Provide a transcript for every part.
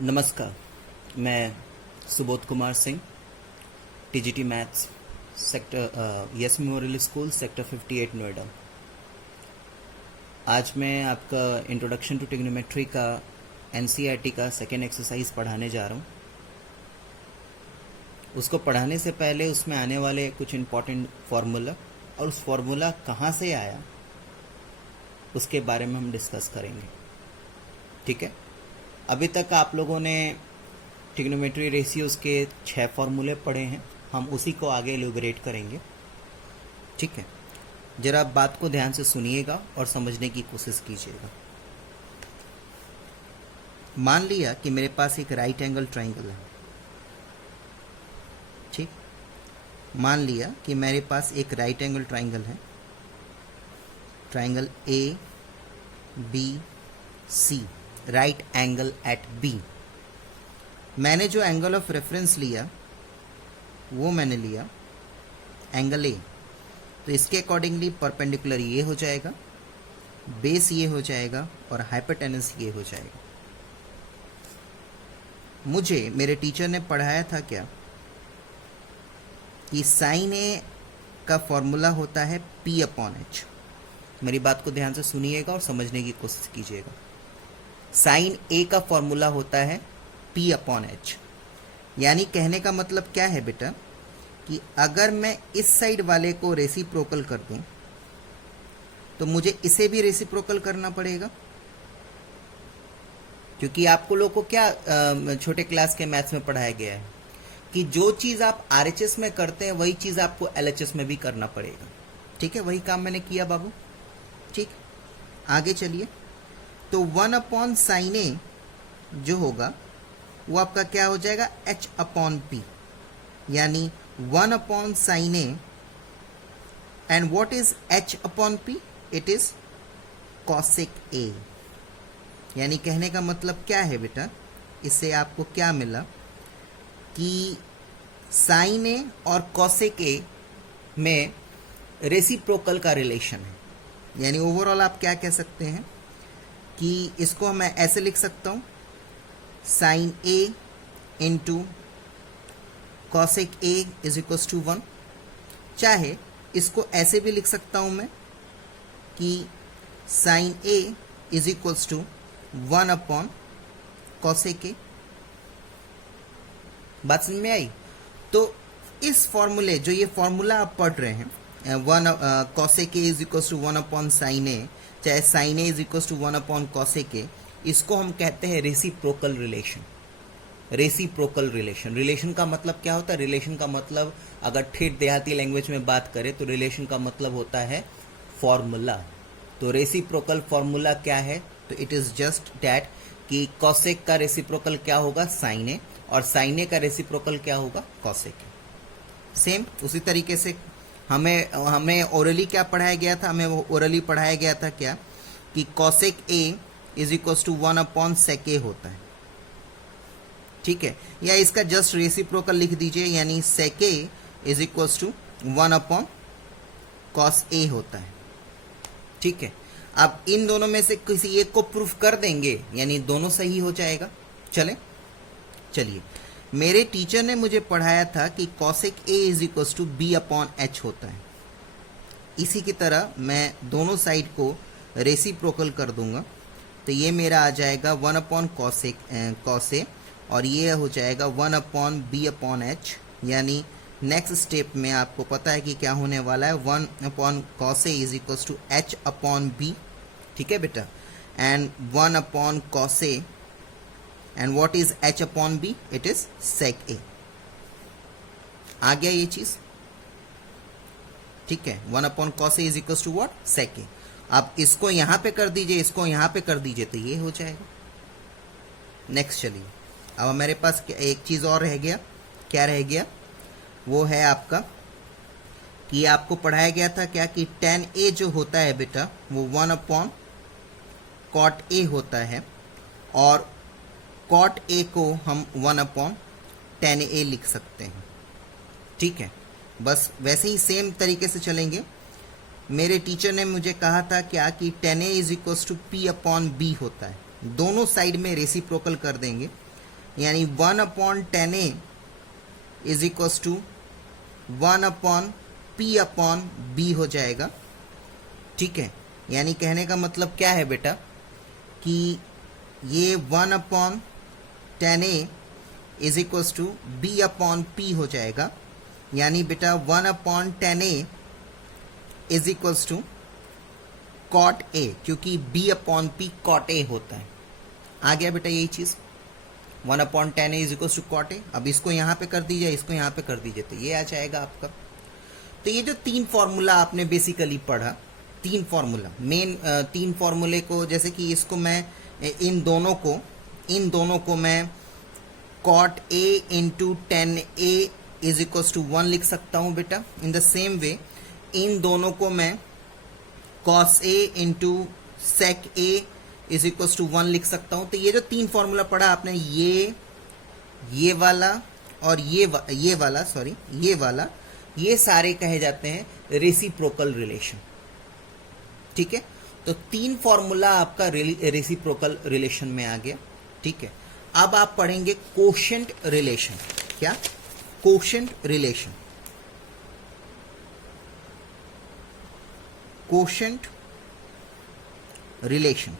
नमस्कार, मैं Subodh Kumar Singh, TGT maths sector yes memorial school sector 58 Noida. आज मैं आपका इंट्रोडक्शन टू ट्रिग्नोमेट्री का एनसीईआरटी का सेकेंड एक्सरसाइज पढ़ाने जा रहा हूँ। उसको पढ़ाने से पहले उसमें आने वाले कुछ इम्पोर्टेंट फार्मूला और उस फार्मूला कहाँ से आया उसके बारे में हम डिस्कस करेंगे। ठीक है, अभी तक आप लोगों ने ट्रिग्नोमेट्री रेशियोज के 6 फार्मूले पढ़े हैं, हम उसी को आगे एलुबरेट करेंगे। ठीक है, जरा आप बात को ध्यान से सुनिएगा और समझने की कोशिश कीजिएगा। मान लिया कि मेरे पास एक राइट एंगल ट्राइंगल है। ठीक, मान लिया कि मेरे पास एक राइट एंगल ट्राइंगल है, triangle A B C, right angle at B. मैंने जो एंगल ऑफ रेफरेंस लिया वो मैंने लिया एंगल ए, तो इसके अकॉर्डिंगली परपेंडिकुलर ये हो जाएगा, बेस ये हो जाएगा और हाइपोटेनस ये हो जाएगा। मुझे मेरे टीचर ने पढ़ाया था क्या कि साइन ए का फॉर्मूला होता है P अपॉन H। मेरी बात को ध्यान से सुनिएगा और समझने की कोशिश कीजिएगा। साइन ए का फॉर्मूला होता है P अपॉन H, यानी कहने का मतलब क्या है बेटा कि अगर मैं इस साइड वाले को रेसिप्रोकल कर दूं तो मुझे इसे भी रेसिप्रोकल करना पड़ेगा, क्योंकि आपको लोग को क्या छोटे क्लास के मैथ्स में पढ़ाया गया है कि जो चीज़ आप आरएचएस में करते हैं वही चीज़ आपको एलएचएस में भी करना पड़ेगा। ठीक है, वही काम मैंने किया बाबू। ठीक, आगे चलिए। तो 1 अपॉन साइन ए जो होगा वो आपका क्या हो जाएगा, H अपॉन पी, यानी 1 upon sine A. And what is H upon P? It is cosec ए। यानी कहने का मतलब क्या है बेटा, इससे आपको क्या मिला कि साइन ए और कॉसेक ए में रेसिप्रोकल का रिलेशन है। यानी ओवरऑल आप क्या कह सकते हैं कि इसको मैं ऐसे लिख सकता हूँ, sine A into cosec A is equals to 1। चाहे इसको ऐसे भी लिख सकता हूँ मैं कि sine A is equals to 1 upon cosec A. बात समझ में आई? तो इस फॉर्मूले, जो ये फॉर्मूला आप पढ़ रहे हैं, cosec A is equals to 1 upon sine A, चाहे sine A is equals to 1 upon cosec A, इसको हम कहते हैं reciprocal relation. Reciprocal relation, relation का मतलब क्या होता है? रिलेशन का मतलब अगर ठेठ देहाती लैंग्वेज में बात करें तो रिलेशन का मतलब होता है फॉर्मूला। तो रेसिप्रोकल फॉर्मूला क्या है? तो इट इज जस्ट डैट कि कॉसेक का रेसिप्रोकल क्या होगा, साइन ए, और साइन ए का रेसिप्रोकल क्या होगा, कॉसेक ए। सेम उसी तरीके से हमें ओरली क्या पढ़ाया गया था? हमें वो ओरली पढ़ाया गया था क्या कि cosec A is equals to 1 upon sec A होता है। ठीक है, या इसका जस्ट रेसिप्रोकल लिख दीजिए, यानी sec A is equals to 1 upon cos A होता है। ठीक है, अब इन दोनों में से किसी एक को प्रूफ कर देंगे, यानी दोनों सही हो जाएगा। चलिए, मेरे टीचर ने मुझे पढ़ाया था कि cosec A is equals to B upon H होता है। इसी की तरह मैं दोनों साइड को रेसिप्रोकल कर दूंगा, तो ये मेरा आ जाएगा 1 अपॉन कॉस ए, और ये हो जाएगा 1 अपॉन बी अपॉन एच। यानी नेक्स्ट स्टेप में आपको पता है कि क्या होने वाला है, 1 upon cos A is equals to H upon B. ठीक है बेटा, and 1 upon cos A, and what is h upon b? It is sec A. आ गया ये चीज? ठीक है, 1 upon cos A is equals to what, sec A. अब इसको यहां पे कर दीजिए, इसको यहां पे कर दीजिए, तो ये हो जाएगा। नेक्स्ट चलिए, अब हमारे पास एक चीज और रह गया। क्या रह गया? वो है आपका कि आपको पढ़ाया गया था क्या कि tan a जो होता है बेटा वो 1 अपॉन cot a होता है, और cot a को हम 1 अपॉन tan a लिख सकते हैं। ठीक है, बस वैसे ही सेम तरीके से चलेंगे। मेरे टीचर ने मुझे कहा था क्या कि tan a is equals to P upon B होता है। दोनों साइड में रेसिप्रोकल कर देंगे यानी 1/10a is equals to 1/p/b हो जाएगा। ठीक है, यानी कहने का मतलब क्या है बेटा कि ये 1/10a is equals to b/p हो जाएगा। यानी बेटा 1/10a is equals to cot a, क्योंकि b/p cot a होता है। आ गया बेटा यही चीज, 1/10a is equals to cot a। अब इसको यहाँ पे कर दीजिए, इसको यहाँ पे कर दीजिए, तो ये आ जाएगा आपका। तो ये जो तीन फॉर्मूला आपने बेसिकली पढ़ा, तीन फॉर्मूला मेन, तीन फॉर्मूले को, जैसे कि इसको मैं इन दोनों को मैं cot a into 10a is equals to 1 लिख सकता हूँ बेटा। इन द सेम वे इन दोनों को मैं cos a into sec a is equals to 1 लिख सकता हूँ। तो ये जो तीन फॉर्मूला पढ़ा आपने, ये वाला और ये वाला, ये सारे कहे जाते हैं रेसिप्रोकल रिलेशन। ठीक है, तो तीन फॉर्मूला आपका रेसिप्रोकल रिलेशन में आ गया। ठीक है, अब आप पढ़ेंगे कोशेंट रिलेशन। क्या? Quotient relation. Quotient relation.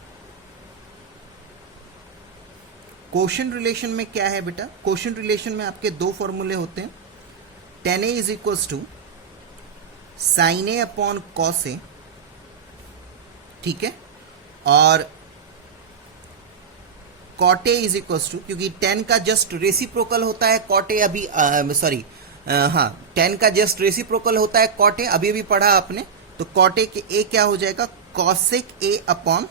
Quotient relation में क्या है बेटा? कोशेंट रिलेशन में आपके दो फॉर्मूले होते हैं। 10a is equals to sin a upon cos a। ठीक है, और cot a is equals to, क्योंकि 10 का जस्ट रेसिप्रोकल होता है cot a, अभी 10 का जस्ट रेसिप्रोकल होता है cot a, अभी पढ़ा आपने। तो cot a के a क्या हो जाएगा? cosec a upon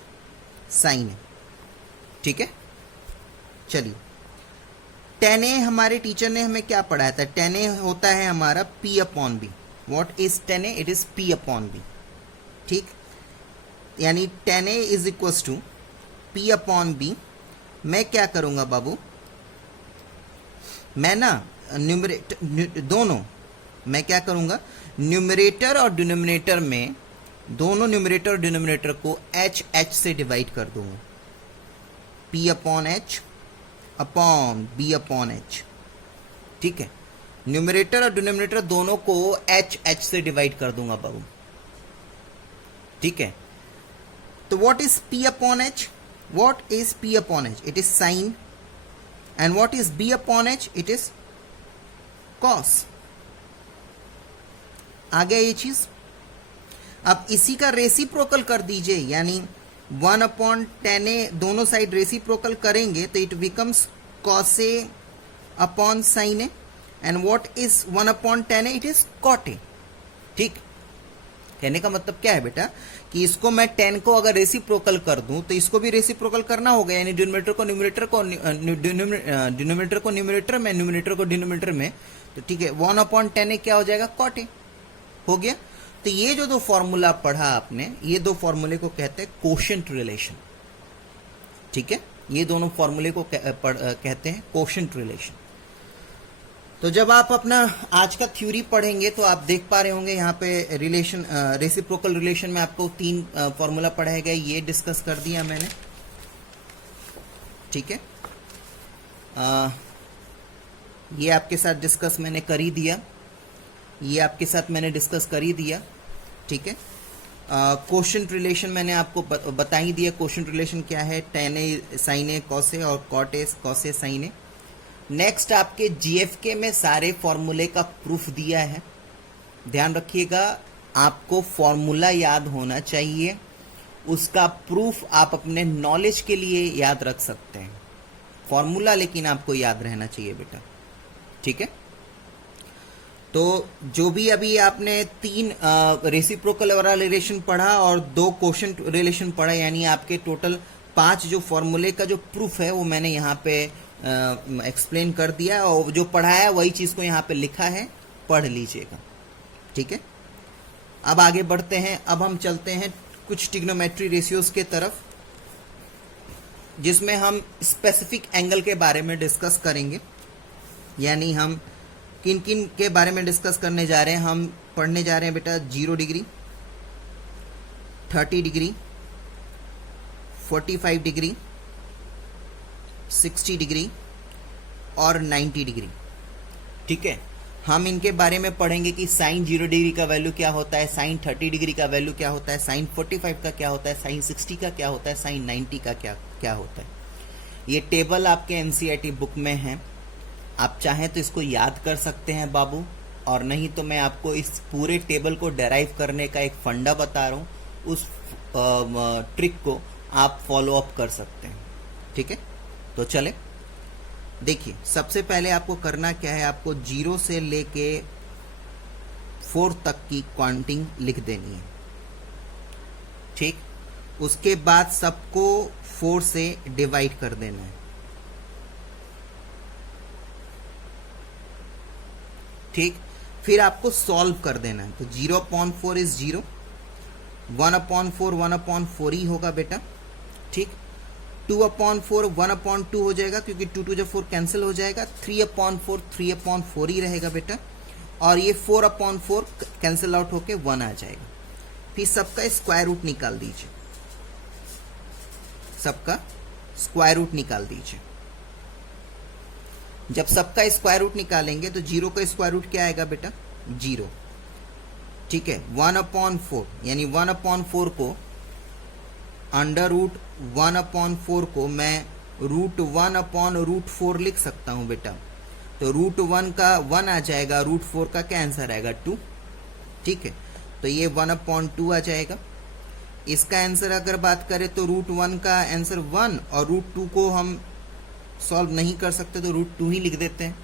sin a। ठीक है, चलिए 10a हमारे टीचर ने हमें क्या पढ़ाया था? 10a होता है हमारा p/b। What is 10a? It is p/b। ठीक, यानी 10a is equals to p/b। मैं क्या करूंगा बाबू, मैं ना दोनों मैं क्या करूंगा, न्यूमरेटर और डिनोमिनेटर में, दोनों न्यूमरेटर और डिनोमिनेटर को h से डिवाइड कर दूंगा। p/h upon b/h। ठीक है, न्यूमरेटर और डिनोमिनेटर दोनों को h से डिवाइड कर दूंगा बाबू। ठीक है, तो what is p/h? What is p/h? It is sine. And what is b/h? It is cos। आ गया ये चीज। अब इसी का रेसिप्रोकल कर दीजिए, यानी 1/10a दोनों साइड रेसिप्रोकल करेंगे तो it becomes cos a upon sin a। And what is 1/10a? It is cot a। ठीक, कहने का मतलब क्या है बेटा कि इसको मैं 10 को अगर रेसिप्रोकल कर दूं तो इसको भी रेसिप्रोकल करना होगा, यानी डिनोमिनेटर को न्यूमरेटर में, न्यूमरेटर को डिनोमिनेटर में। तो ठीक है, 1/10a क्या हो जाएगा? cot a हो गया। तो ये जो दो फॉर्मूला पढ़ा आपने, ये दो फॉर्मूले को कहते हैं कोशेंट रिलेशन। ठीक है, ये दोनों फॉर्मूले को कहते हैं कोशेंट रिलेशन। तो जब आप अपना आज का थ्योरी पढ़ेंगे तो आप देख पा रहे होंगे यहाँ पे रिलेशन, रेसिप्रोकल रिलेशन में आपको तीन फॉर्मूला पढ़ाए गए, ये डिस्कस कर दिया मैंने। ठीक है, ये आपके साथ डिस्कस मैंने कर ही दिया, ये आपके साथ मैंने डिस्कस कर ही दिया। ठीक है, कोशेंट रिलेशन मैंने आपको बता ही दिया। कोशेंट रिलेशन क्या है? 10a sin a cos a और cot a cos a sin a। Next आपके जीएफके में सारे फॉर्मूले का प्रूफ दिया है। ध्यान रखिएगा, आपको फॉर्मूला याद होना चाहिए, उसका प्रूफ आप अपने नॉलेज के लिए याद रख सकते हैं। फॉर्मूला लेकिन आपको याद रहना चाहिए बेटा। ठीक है, तो जो भी अभी आपने तीन रेसिप्रोकल वाला रिलेशन पढ़ा और दो कोशेंट रिलेशन पढ़ा, यानी आपके टोटल 5 जो फॉर्मूले का जो प्रूफ है वो मैंने यहाँ पे एक्सप्लेन कर दिया, और जो पढ़ाया वही चीज को यहाँ पे लिखा है, पढ़ लीजिएगा। ठीक है, अब आगे बढ़ते हैं। अब हम चलते हैं कुछ ट्रिग्नोमेट्री रेशियोज के तरफ, जिसमें हम स्पेसिफिक एंगल के बारे में डिस्कस करेंगे। यानी हम किन किन के बारे में डिस्कस करने जा रहे हैं? हम पढ़ने जा रहे हैं बेटा 0 डिग्री, 30 डिग्री, 45 डिग्री, 60 डिग्री और 90 डिग्री। ठीक है, हम इनके बारे में पढ़ेंगे कि साइन 0 डिग्री का वैल्यू क्या होता है, साइन 30 डिग्री का वैल्यू क्या होता है, साइन 45 का क्या होता है, साइन 60 का क्या होता है, साइन 90 का क्या होता है। ये टेबल आपके एनसीईआरटी बुक में है, आप चाहें तो इसको याद कर सकते हैं बाबू, और नहीं तो मैं आपको इस पूरे टेबल को डेराइव करने का एक फंडा बता रहा हूँ, उस ट्रिक को आप फॉलो अप कर सकते हैं। ठीक है, तो चले देखिए, सबसे पहले आपको करना क्या है, आपको 0 से लेके 4 तक की काउंटिंग लिख देनी है। ठीक, उसके बाद सबको 4 से डिवाइड कर देना है। ठीक, फिर आपको सॉल्व कर देना है। तो 0/4 इज 0, 1/4 1/4 ही होगा बेटा। ठीक, 2/4 1/2 हो जाएगा, क्योंकि 2 2 4 कैंसिल हो जाएगा। 3/4 3/4 ही रहेगा बेटा, और ये 4/4 कैंसिल आउट होके 1 आ जाएगा। फिर सबका स्क्वायर रूट निकाल दीजिए, सबका स्क्वायर रूट निकाल दीजिए। जब सबका स्क्वायर रूट निकालेंगे तो 0 का स्क्वायर रूट क्या आएगा बेटा, 0। ठीक है, 1/4 यानी 1/4 को अंडर रूट 1/4 को मैं √1/√4 लिख सकता हूं बेटा। तो √1 का 1 आ जाएगा, √4 का क्या आंसर आएगा, 2। ठीक है, तो ये 1/2 आ जाएगा। इसका आंसर अगर बात करें तो √1 का आंसर 1, और √2 को हम सॉल्व नहीं कर सकते तो √2 ही लिख देते हैं।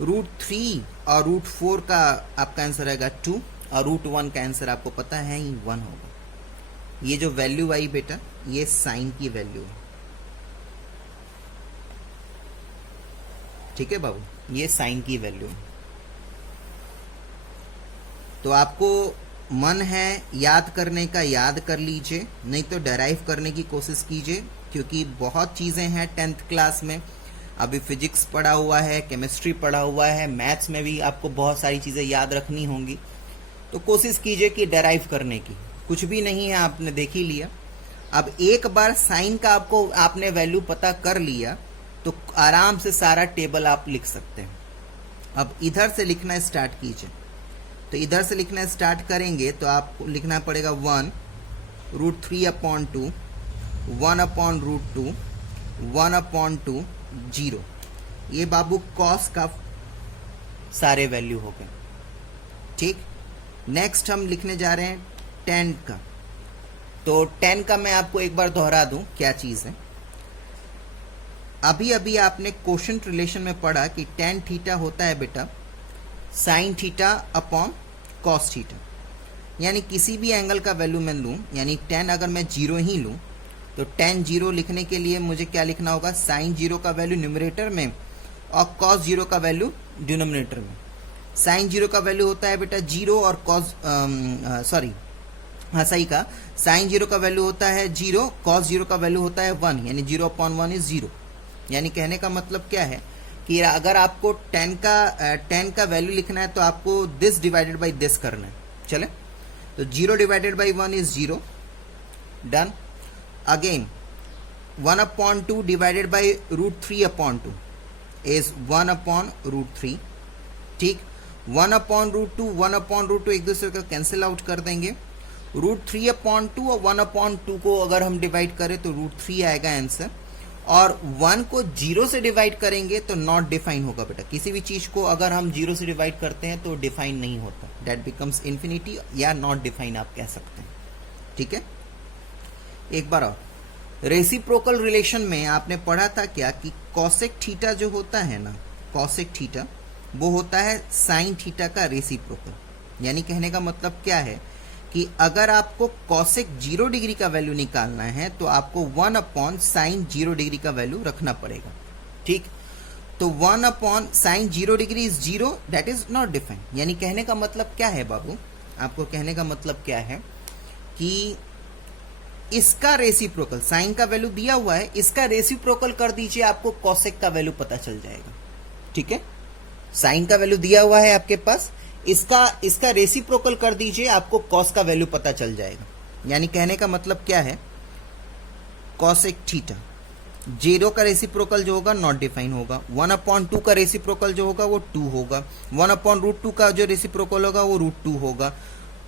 √3 और √4 का आपका आंसर आएगा 2, और √1 का आंसर आपको पता है ही 1 होगा। ये जो वैल्यू आई बेटा, ये साइन की वैल्यू है। ठीक है बाबू, ये साइन की वैल्यू है। तो आपको मन है याद करने का, याद कर लीजिए, नहीं तो डेराइव करने की कोशिश कीजिए, क्योंकि बहुत चीज़ें हैं 10th क्लास में। अभी फिजिक्स पढ़ा हुआ है, केमिस्ट्री पढ़ा हुआ है, मैथ्स में भी आपको बहुत सारी चीज़ें याद रखनी होंगी। तो कोशिश कीजिए कि डेराइव करने की, कुछ भी नहीं है, आपने देख ही लिया। अब एक बार साइन का आपने वैल्यू पता कर लिया तो आराम से सारा टेबल आप लिख सकते हैं। अब इधर से लिखना स्टार्ट कीजिए। तो इधर से लिखना स्टार्ट करेंगे तो आपको लिखना पड़ेगा 1 √3/2, 1/√2, 1/2, 0। ये बाबू कॉस का सारे वैल्यू हो गए। ठीक, नेक्स्ट हम लिखने जा रहे हैं tan का। तो tan का मैं आपको एक बार दोहरा दूं क्या चीज है। अभी अभी आपने कोशेंट रिलेशन में पढ़ा कि tan थीटा होता है बेटा sin θ/cos θ, यानी किसी भी एंगल का वैल्यू मैं लूं, यानी tan अगर मैं 0 ही लूं तो tan 0 लिखने के लिए मुझे क्या लिखना होगा, sin 0 का वैल्यू न्यूमरेटर में और cos 0 का वैल्यू डिनोमिनेटर में। sin 0 का वैल्यू होता है बेटा 0 और cos सही का, sin 0 का वैल्यू होता है 0, cos 0 का वैल्यू होता है 1, यानी 0/1 इज 0। यानी कहने का मतलब क्या है कि अगर आपको tan का वैल्यू लिखना है तो आपको दिस डिवाइडेड बाई दिस करना है। चले, तो 0 divided by 1 is 0, done. Again 1/2 divided by √3/2 is 1/√3। ठीक, 1/√2 1/√2 एक दूसरे को कैंसिल आउट कर देंगे। √3/2 और 1/2 को अगर हम डिवाइड करें तो √3 आएगा आंसर, और 1 को 0 से डिवाइड करेंगे तो नॉट डिफाइन होगा बेटा। किसी भी चीज को अगर हम 0 से डिवाइड करते हैं तो डिफाइन नहीं होता, दैट बिकम्स इन्फिनिटी या नॉट डिफाइन आप कह सकते हैं। ठीक है, एक बार और, रेसिप्रोकल रिलेशन में आपने पढ़ा था क्या कि कॉसेक थीटा जो होता है ना, कॉसेक थीटा वो होता है साइन थीटा का रेसिप्रोकल। यानी कहने का मतलब क्या है कि अगर आपको कॉसेक 0 डिग्री का वैल्यू निकालना है तो आपको 1/sin 0 डिग्री का वैल्यू रखना पड़ेगा। ठीक, तो 1/sin 0 degree is 0, that is not defined. यानी कहने का मतलब क्या है बाबू, आपको कहने का मतलब क्या है कि इसका रेसिप्रोकल, साइन का वैल्यू दिया हुआ है, इसका रेसिप्रोकल कर दीजिए, आपको कॉसेक का वैल्यू पता चल जाएगा। ठीक है, साइन का वैल्यू दिया हुआ है आपके पास, इसका रेसिप्रोकल कर दीजिए, आपको कॉस का वैल्यू पता चल जाएगा। यानी कहने का मतलब क्या है, कॉसेक थीटा 0 का रेसिप्रोकल जो होगा नॉट डिफाइन होगा, 1/2 का रेसिप्रोकल जो होगा वो 2 होगा, 1/√2 का जो रेसिप्रोकल होगा वो √2 होगा,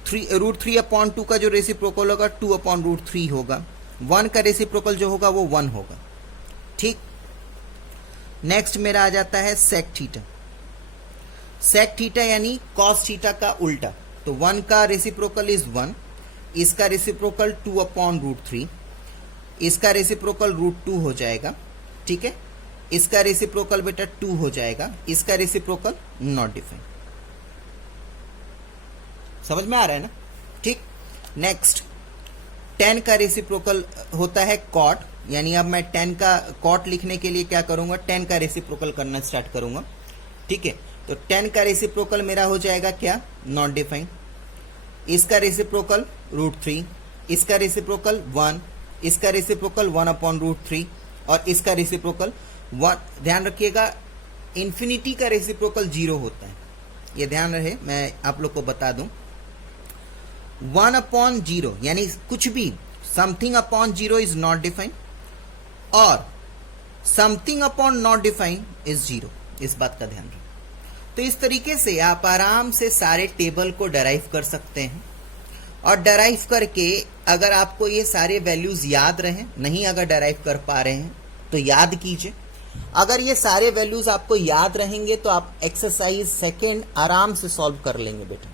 √3/2 का जो रेसिप्रोकल होगा 2/√3 होगा, 1 का रेसिप्रोकल जो होगा वो 1 होगा। ठीक, नेक्स्ट मेरा आ जाता है सेक थीटा। सेक थीटा यानी कॉस थीटा का उल्टा। तो 1 का रेसिप्रोकल इज 1, इसका रेसिप्रोकल 2/√3, इसका रेसिप्रोकल √2 हो जाएगा। ठीक है, इसका रेसिप्रोकल बेटा 2 हो जाएगा, इसका रेसिप्रोकल नॉट डिफाइन। समझ में आ रहा है ना? ठीक, नेक्स्ट tan का रेसिप्रोकल होता है cot, यानी अब मैं tan का cot लिखने के लिए क्या करूंगा, tan का रेसिप्रोकल करना स्टार्ट करूंगा। ठीक है, तो tan का रेसिप्रोकल मेरा हो जाएगा क्या, नॉट डिफाइन, इसका रेसिप्रोकल √3, इसका रेसिप्रोकल 1, इसका रेसिप्रोकल 1/√3 और इसका रेसिप्रोकल 1। ध्यान रखिएगा इन्फिनिटी का रेसिप्रोकल 0 होता है, ये ध्यान रहे, मैं आप लोग को बता दूं। 1/0 यानी कुछ भी, something upon 0 is not define और something upon not define is 0, इस बात का ध्यान रखें। तो इस तरीके से आप आराम से सारे टेबल को डराइव कर सकते हैं और डराइव करके अगर आपको ये सारे वैल्यूज याद रहे, नहीं अगर डराइव कर पा रहे हैं तो याद कीजिए, अगर ये सारे वैल्यूज आपको याद रहेंगे तो आप एक्सरसाइज सेकेंड आराम से सॉल्व कर लेंगे बेटा।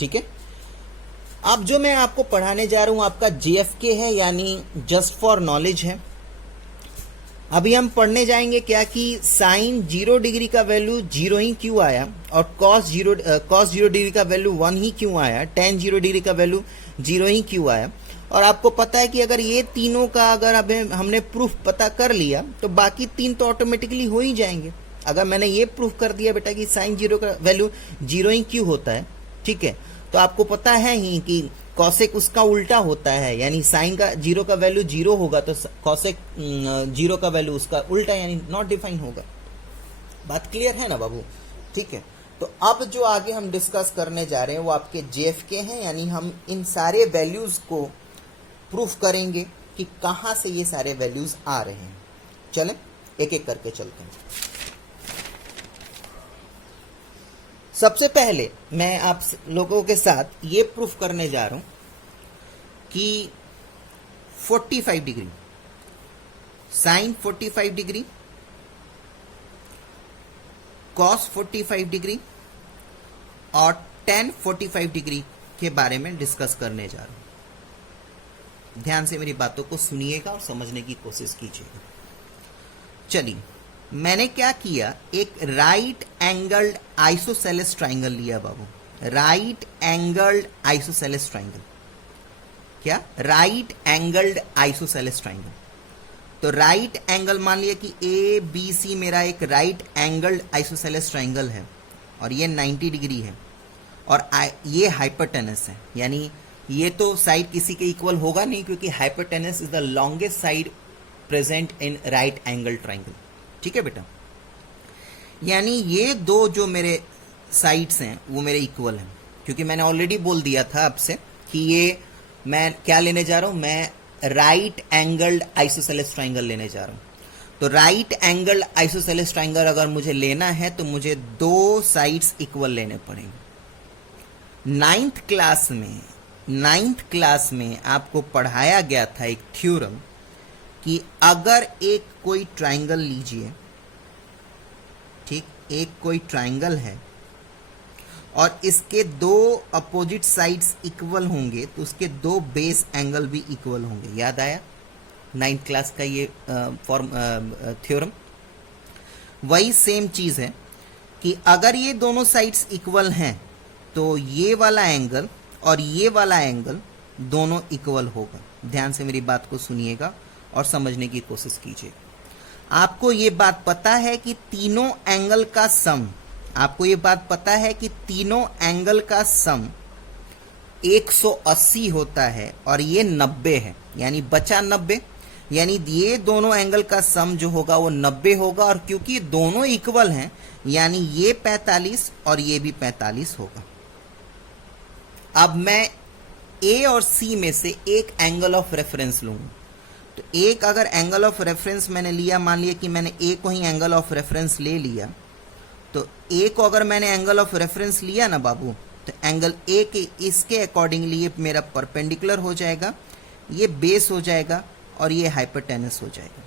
ठीक है, अब जो मैं आपको पढ़ाने जा रहा हूं आपका JFK है, यानी जस्ट फॉर नॉलेज है। अभी हम पढ़ने जाएंगे क्या कि साइन 0 डिग्री का वैल्यू 0 ही क्यों आया और कॉस 0 डिग्री का वैल्यू 1 ही क्यों आया, tan 0 डिग्री का वैल्यू 0 ही क्यों आया। और आपको पता है कि अगर ये तीनों का अगर अब हमने प्रूफ पता कर लिया तो बाकी 3 तो ऑटोमेटिकली हो ही जाएंगे। अगर मैंने ये प्रूफ कर दिया बेटा कि साइन 0 का वैल्यू 0 ही क्यों होता है, ठीक है, तो आपको पता है ही कि कॉसेक उसका उल्टा होता है, यानी साइन का 0 का वैल्यू 0 होगा तो कॉसेक 0 का वैल्यू उसका उल्टा यानी नॉट डिफाइन होगा। बात क्लियर है ना बाबू? ठीक है, तो अब जो आगे हम डिस्कस करने जा रहे हैं वो आपके JFK हैं, यानी हम इन सारे वैल्यूज को प्रूफ करेंगे कि कहां से ये सारे वैल्यूज आ रहे हैं। चलें एक एक करके चलते हैं। सबसे पहले मैं आप लोगों के साथ ये प्रूफ करने जा रहा हूं कि 45 degree sine 45 degree, cos 45 degree और tan 45 डिग्री के बारे में डिस्कस करने जा रहा हूं। ध्यान से मेरी बातों को सुनिएगा और समझने की कोशिश कीजिएगा। चलिए, मैंने क्या किया, एक राइट एंगल्ड आइसोसेलेस ट्राइंगल लिया बाबू, राइट एंगल्ड आइसोसेलेस ट्राइंगल। क्या? Right angled isosceles triangle. तो राइट एंगल मान लिया कि ABC मेरा एक राइट एंगल्ड आइसोसेलेस ट्राइंगल है और ये 90 डिग्री है और ये हाइपोटेनस है, यानी ये तो साइड किसी के इक्वल होगा नहीं क्योंकि hypotenuse is the longest side present in right angle triangle. ठीक है बेटा, यानी ये दो जो मेरे साइड्स हैं वो मेरे इक्वल हैं, क्योंकि मैंने ऑलरेडी बोल दिया था आपसे कि ये मैं क्या लेने जा रहा हूं, मैं राइट एंगल्ड आइसोसेलेस ट्राइंगल लेने जा रहा हूं। तो राइट एंगल्ड आइसोसेलेस ट्राइंगल अगर मुझे लेना है तो मुझे दो साइड्स इक्वल लेने पड़ेंगे। नाइन्थ क्लास में आपको पढ़ाया गया था एक थ्योरम कि अगर एक कोई ट्राइंगल लीजिए, ठीक, एक कोई ट्राइंगल है और इसके दो अपोजिट साइड्स इक्वल होंगे तो उसके दो बेस एंगल भी इक्वल होंगे। याद आया? 9th क्लास का ये थ्योरम। वही सेम चीज है कि अगर ये दोनों साइड्स इक्वल हैं तो ये वाला एंगल और ये वाला एंगल दोनों इक्वल होगा। ध्यान से मेरी बात को सुनिएगा और समझने की कोशिश कीजिए। आपको ये बात पता है कि तीनों एंगल का सम, आपको ये बात पता है कि तीनों एंगल का सम 180 होता है और ये 90 है, यानी बचा 90, यानी ये दोनों एंगल का सम जो होगा वो 90 होगा। और क्योंकि दोनों इक्वल हैं यानी ये 45 और ये भी 45 होगा। अब मैं A और C में से एक एंगल ऑफ रेफरेंस लूंगा, तो एक अगर एंगल ऑफ रेफरेंस मैंने लिया, मान लिया कि मैंने ए को ही एंगल ऑफ रेफरेंस ले लिया, तो ए को अगर मैंने एंगल ऑफ रेफरेंस लिया ना बाबू, तो एंगल ए के इसके अकॉर्डिंगली ये मेरा परपेंडिकुलर हो जाएगा, ये बेस हो जाएगा और ये हाइपोटेनस हो जाएगा।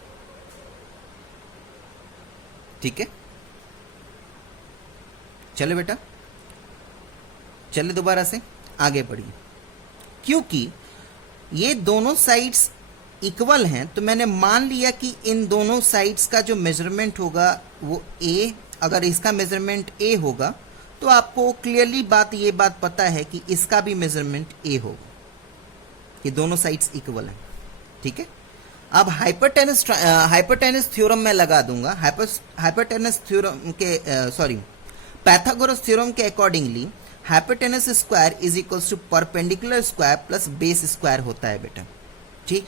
ठीक है, चले बेटा, चले दोबारा से आगे बढ़िए। क्योंकि ये दोनों साइड्स इक्वल हैं, तो मैंने मान लिया कि इन दोनों साइड्स का जो मेजरमेंट होगा वो ए, अगर इसका मेजरमेंट ए होगा तो आपको क्लियरली ये बात पता है कि इसका भी मेजरमेंट ए होगा, कि दोनों साइड्स इक्वल हैं। ठीक है, अब हाइपोटेनस थ्योरम मैं लगा दूंगा। हाइपोटेनस थ्योरम के पाइथागोरस थ्योरम के accordingly hypotenuse square is equals to perpendicular square plus base square होता है बेटा। ठीक,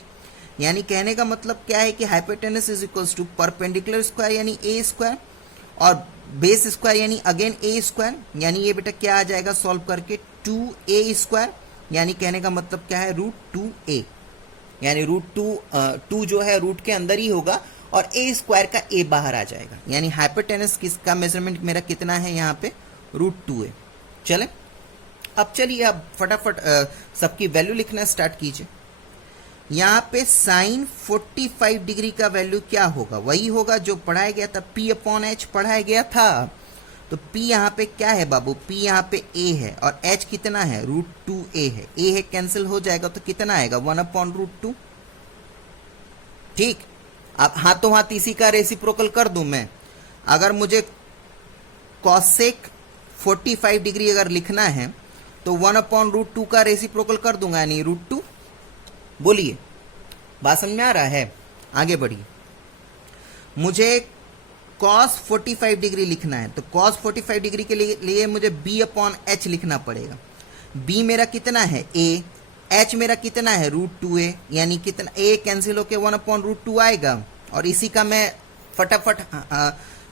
यानी कहने का मतलब क्या है कि hypotenuse is equals to perpendicular square यानी ए स्क्वायर और बेस स्क्वायर यानी अगेन ए स्क्वायर, यानी ये बेटा क्या आ जाएगा सॉल्व करके 2a स्क्वायर, यानी कहने का मतलब क्या है √2a, यानी √2 जो है रूट के अंदर ही होगा और a स्क्वायर का a बाहर आ जाएगा, यानी हाइपोटेनस किसका मेजरमेंट मेरा कितना है यहाँ पे √2a। चले, अब चलिए आप फटाफट सबकी वैल्यू लिखना स्टार्ट कीजिए। यहाँ पे साइन 45 डिग्री का वैल्यू क्या होगा, वही होगा जो पढ़ाया गया था, P/H पढ़ाया गया था। तो P यहाँ पे क्या है बाबू, P यहाँ पे A है और H कितना है √2a है, A है कैंसिल हो जाएगा तो कितना आएगा 1/√2। ठीक, अब हाथों हाथ इसी का रेसिप्रोकल कर दूं मैं। अगर मुझे कॉसेक 45 डिग्री अगर लिखना है तो 1/√2 का रेसिप्रोकल कर दूंगा, यानी √2। बोलिए, बात समझ में आ रहा है? आगे बढ़िए। मुझे cos 45 डिग्री लिखना है, तो cos 45 डिग्री के लिए मुझे B/H लिखना पड़ेगा। B मेरा कितना है A, H मेरा कितना है √2a, यानी कितना A कैंसिल होके 1/√2 आएगा। और इसी का मैं फटाफट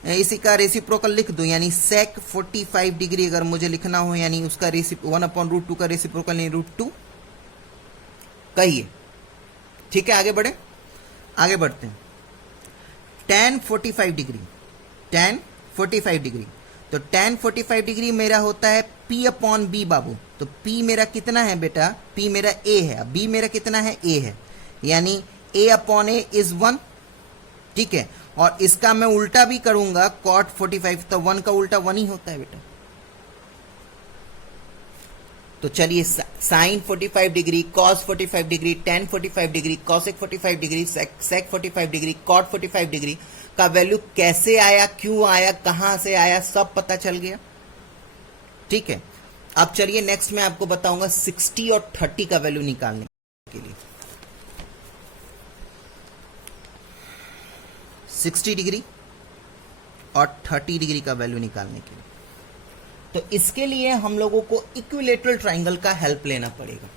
इसी का रेसिप्रोकल लिख दूं, यानी sec 45 डिग्री अगर मुझे लिखना हो, यानी उसका 1/√2 का रेसिप्रोकल नहीं √2 कहिए। ठीक है, आगे बढ़े, आगे बढ़ते हैं। tan 45 डिग्री, tan 45 डिग्री, तो tan 45 डिग्री मेरा होता है P/B बाबू। तो P मेरा कितना है बेटा, P मेरा A है, B मेरा कितना है A है, यानी A/A इज 1। ठीक है, और इसका मैं उल्टा भी करूंगा cot 45, तो 1 का उल्टा 1 ही होता है बेटा। तो चलिए sine 45 degree, cos 45 degree, tan 45 degree, cosec 45 degree, sec 45 degree, cot 45 degree का वैल्यू कैसे आया, क्यों आया, कहां से आया, सब पता चल गया। ठीक है, अब चलिए नेक्स्ट मैं आपको बताऊंगा 60 और 30 का वैल्यू निकालने के लिए। 60 डिग्री और 30 डिग्री का वैल्यू निकालने के लिए, तो इसके लिए हम लोगों को इक्विलेटरल ट्राइंगल का हेल्प लेना पड़ेगा।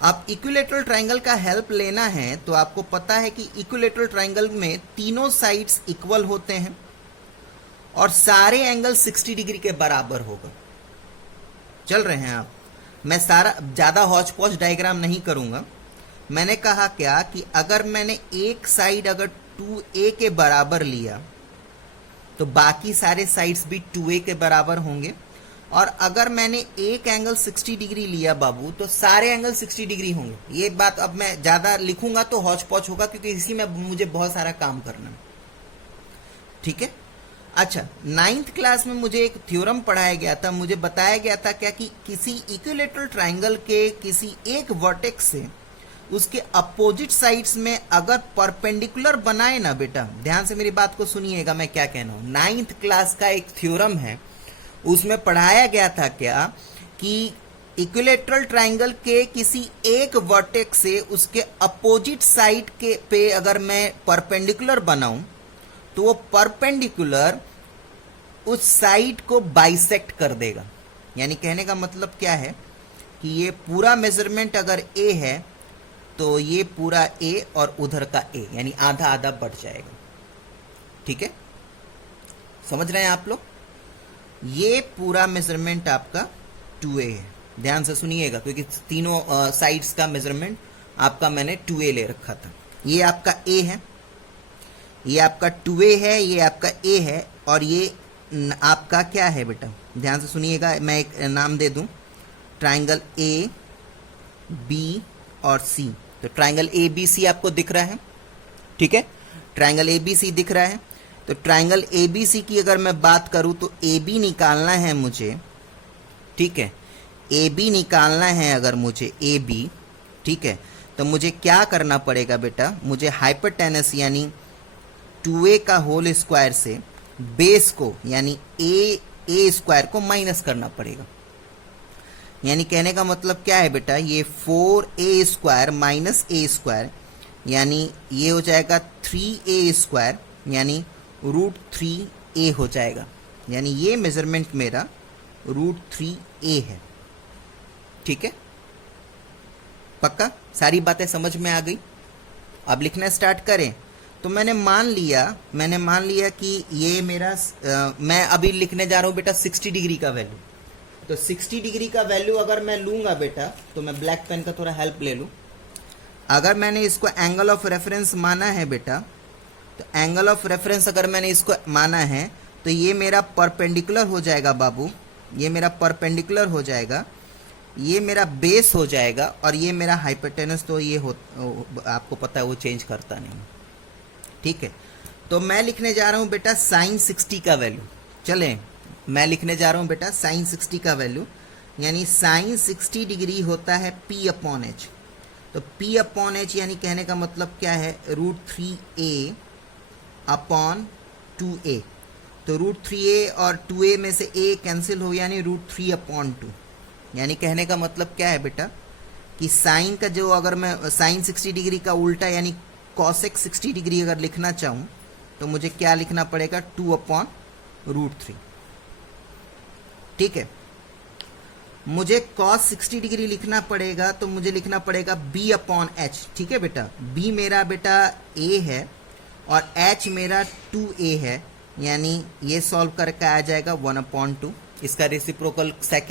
अब इक्विलेटरल ट्राइंगल का हेल्प लेना है तो आपको पता है कि इक्विलेटरल ट्राइंगल में तीनों साइड्स इक्वल होते हैं और सारे एंगल 60 डिग्री के बराबर होगा। चल रहे हैं आप? मैं सारा ज्यादा हौच पौच डायग्राम नहीं करूंगा। मैंने कहा क्या कि अगर मैंने एक साइड अगर 2a के बराबर लिया तो बाकी सारे साइड्स भी 2a के बराबर होंगे, और अगर मैंने एक एंगल 60 डिग्री लिया बाबू तो सारे एंगल 60 डिग्री होंगे। ये बात अब मैं ज्यादा लिखूंगा तो हौच पौच होगा, क्योंकि इसी में मुझे बहुत सारा काम करना है। ठीक है, अच्छा, 9th क्लास में मुझे एक थ्योरम पढ़ाया गया था, मुझे बताया गया था क्या कि किसी इक्विलेटरल ट्राइंगल के किसी एक वर्टेक्स से उसके अपोजिट साइड्स में अगर परपेंडिकुलर बनाए ना बेटा, ध्यान से मेरी बात को सुनिएगा मैं क्या कहना हूं। 9th क्लास का एक थ्योरम है, उसमें पढ़ाया गया था क्या कि इक्विलेटरल ट्राइंगल के किसी एक वर्टेक्स से उसके अपोजिट साइड के पे अगर मैं परपेंडिकुलर बनाऊं तो वो परपेंडिकुलर उस साइड को बाइसेक्ट कर देगा। यानी कहने का मतलब क्या है कि ये पूरा मेजरमेंट अगर a है तो ये पूरा a और उधर का a, यानी आधा आधा बढ़ जाएगा। ठीक है, समझ रहे हैं आप लोग? ये पूरा मेजरमेंट आपका 2a है, ध्यान से सुनिएगा, क्योंकि तीनों साइड्स का मेजरमेंट आपका मैंने 2a ले रखा था। ये आपका ए है, ये आपका 2a है, ये आपका ए है, और ये आपका क्या है बेटा, ध्यान से सुनिएगा, मैं एक नाम दे दूं, ट्राइंगल ए बी और सी। तो ट्राइंगल ए बी सी आपको दिख रहा है, ठीक है, ट्राइंगल ए बी सी दिख रहा है। तो ट्राइंगल ए बी सी की अगर मैं बात करूं तो ए बी निकालना है मुझे, ठीक है, ए बी निकालना है अगर मुझे ए बी, ठीक है, तो मुझे क्या करना पड़ेगा बेटा, मुझे हाइपोटेनस यानी 2a का होल स्क्वायर से बेस को यानी ए स्क्वायर को माइनस करना पड़ेगा। यानी कहने का मतलब क्या है बेटा, ये 4a स्क्वायर माइनस ए स्क्वायर, यानी ये हो जाएगा 3a स्क्वायर, यानी √3a हो जाएगा। यानी ये मेजरमेंट मेरा √3a है, ठीक है, पक्का सारी बातें समझ में आ गई। अब लिखना स्टार्ट करें। तो मैंने मान लिया कि ये मेरा मैं अभी लिखने जा रहा हूं बेटा 60 डिग्री का वैल्यू। तो 60 डिग्री का वैल्यू अगर मैं लूंगा बेटा, तो मैं ब्लैक पेन का थोड़ा हेल्प ले लूं। अगर मैंने इसको एंगल ऑफ रेफरेंस माना है बेटा, तो एंगल ऑफ रेफरेंस अगर मैंने इसको माना है तो ये मेरा परपेंडिकुलर हो जाएगा बाबू, ये मेरा परपेंडिकुलर हो जाएगा, ये मेरा बेस हो जाएगा, और ये मेरा हाइपोटेनस। तो ये आपको पता है वो चेंज करता नहीं, ठीक है। तो मैं लिखने जा रहा हूं बेटा साइन 60 का वैल्यू। चलें, मैं लिखने जा रहा हूं बेटा साइन 60 का वैल्यू, यानी साइन 60 डिग्री होता है P/H। तो P/H यानी कहने का मतलब क्या है, √3a अपॉन 2a। तो √3a और 2a में से a कैंसिल हो, यानी √3/2। यानी कहने का मतलब क्या है बेटा कि साइन का जो, अगर मैं साइन 60 डिग्री का उल्टा यानी कॉसेक 60 डिग्री अगर लिखना चाहूं तो मुझे क्या लिखना पड़ेगा, 2/√3, ठीक है। मुझे कॉस 60 डिग्री लिखना पड़ेगा तो मुझे लिखना पड़ेगा B/H, ठीक है बेटा। B मेरा बेटा a है और H मेरा 2a है, यानी ये सॉल्व करके आ जाएगा 1/2। इसका रेसिप्रोकल सेक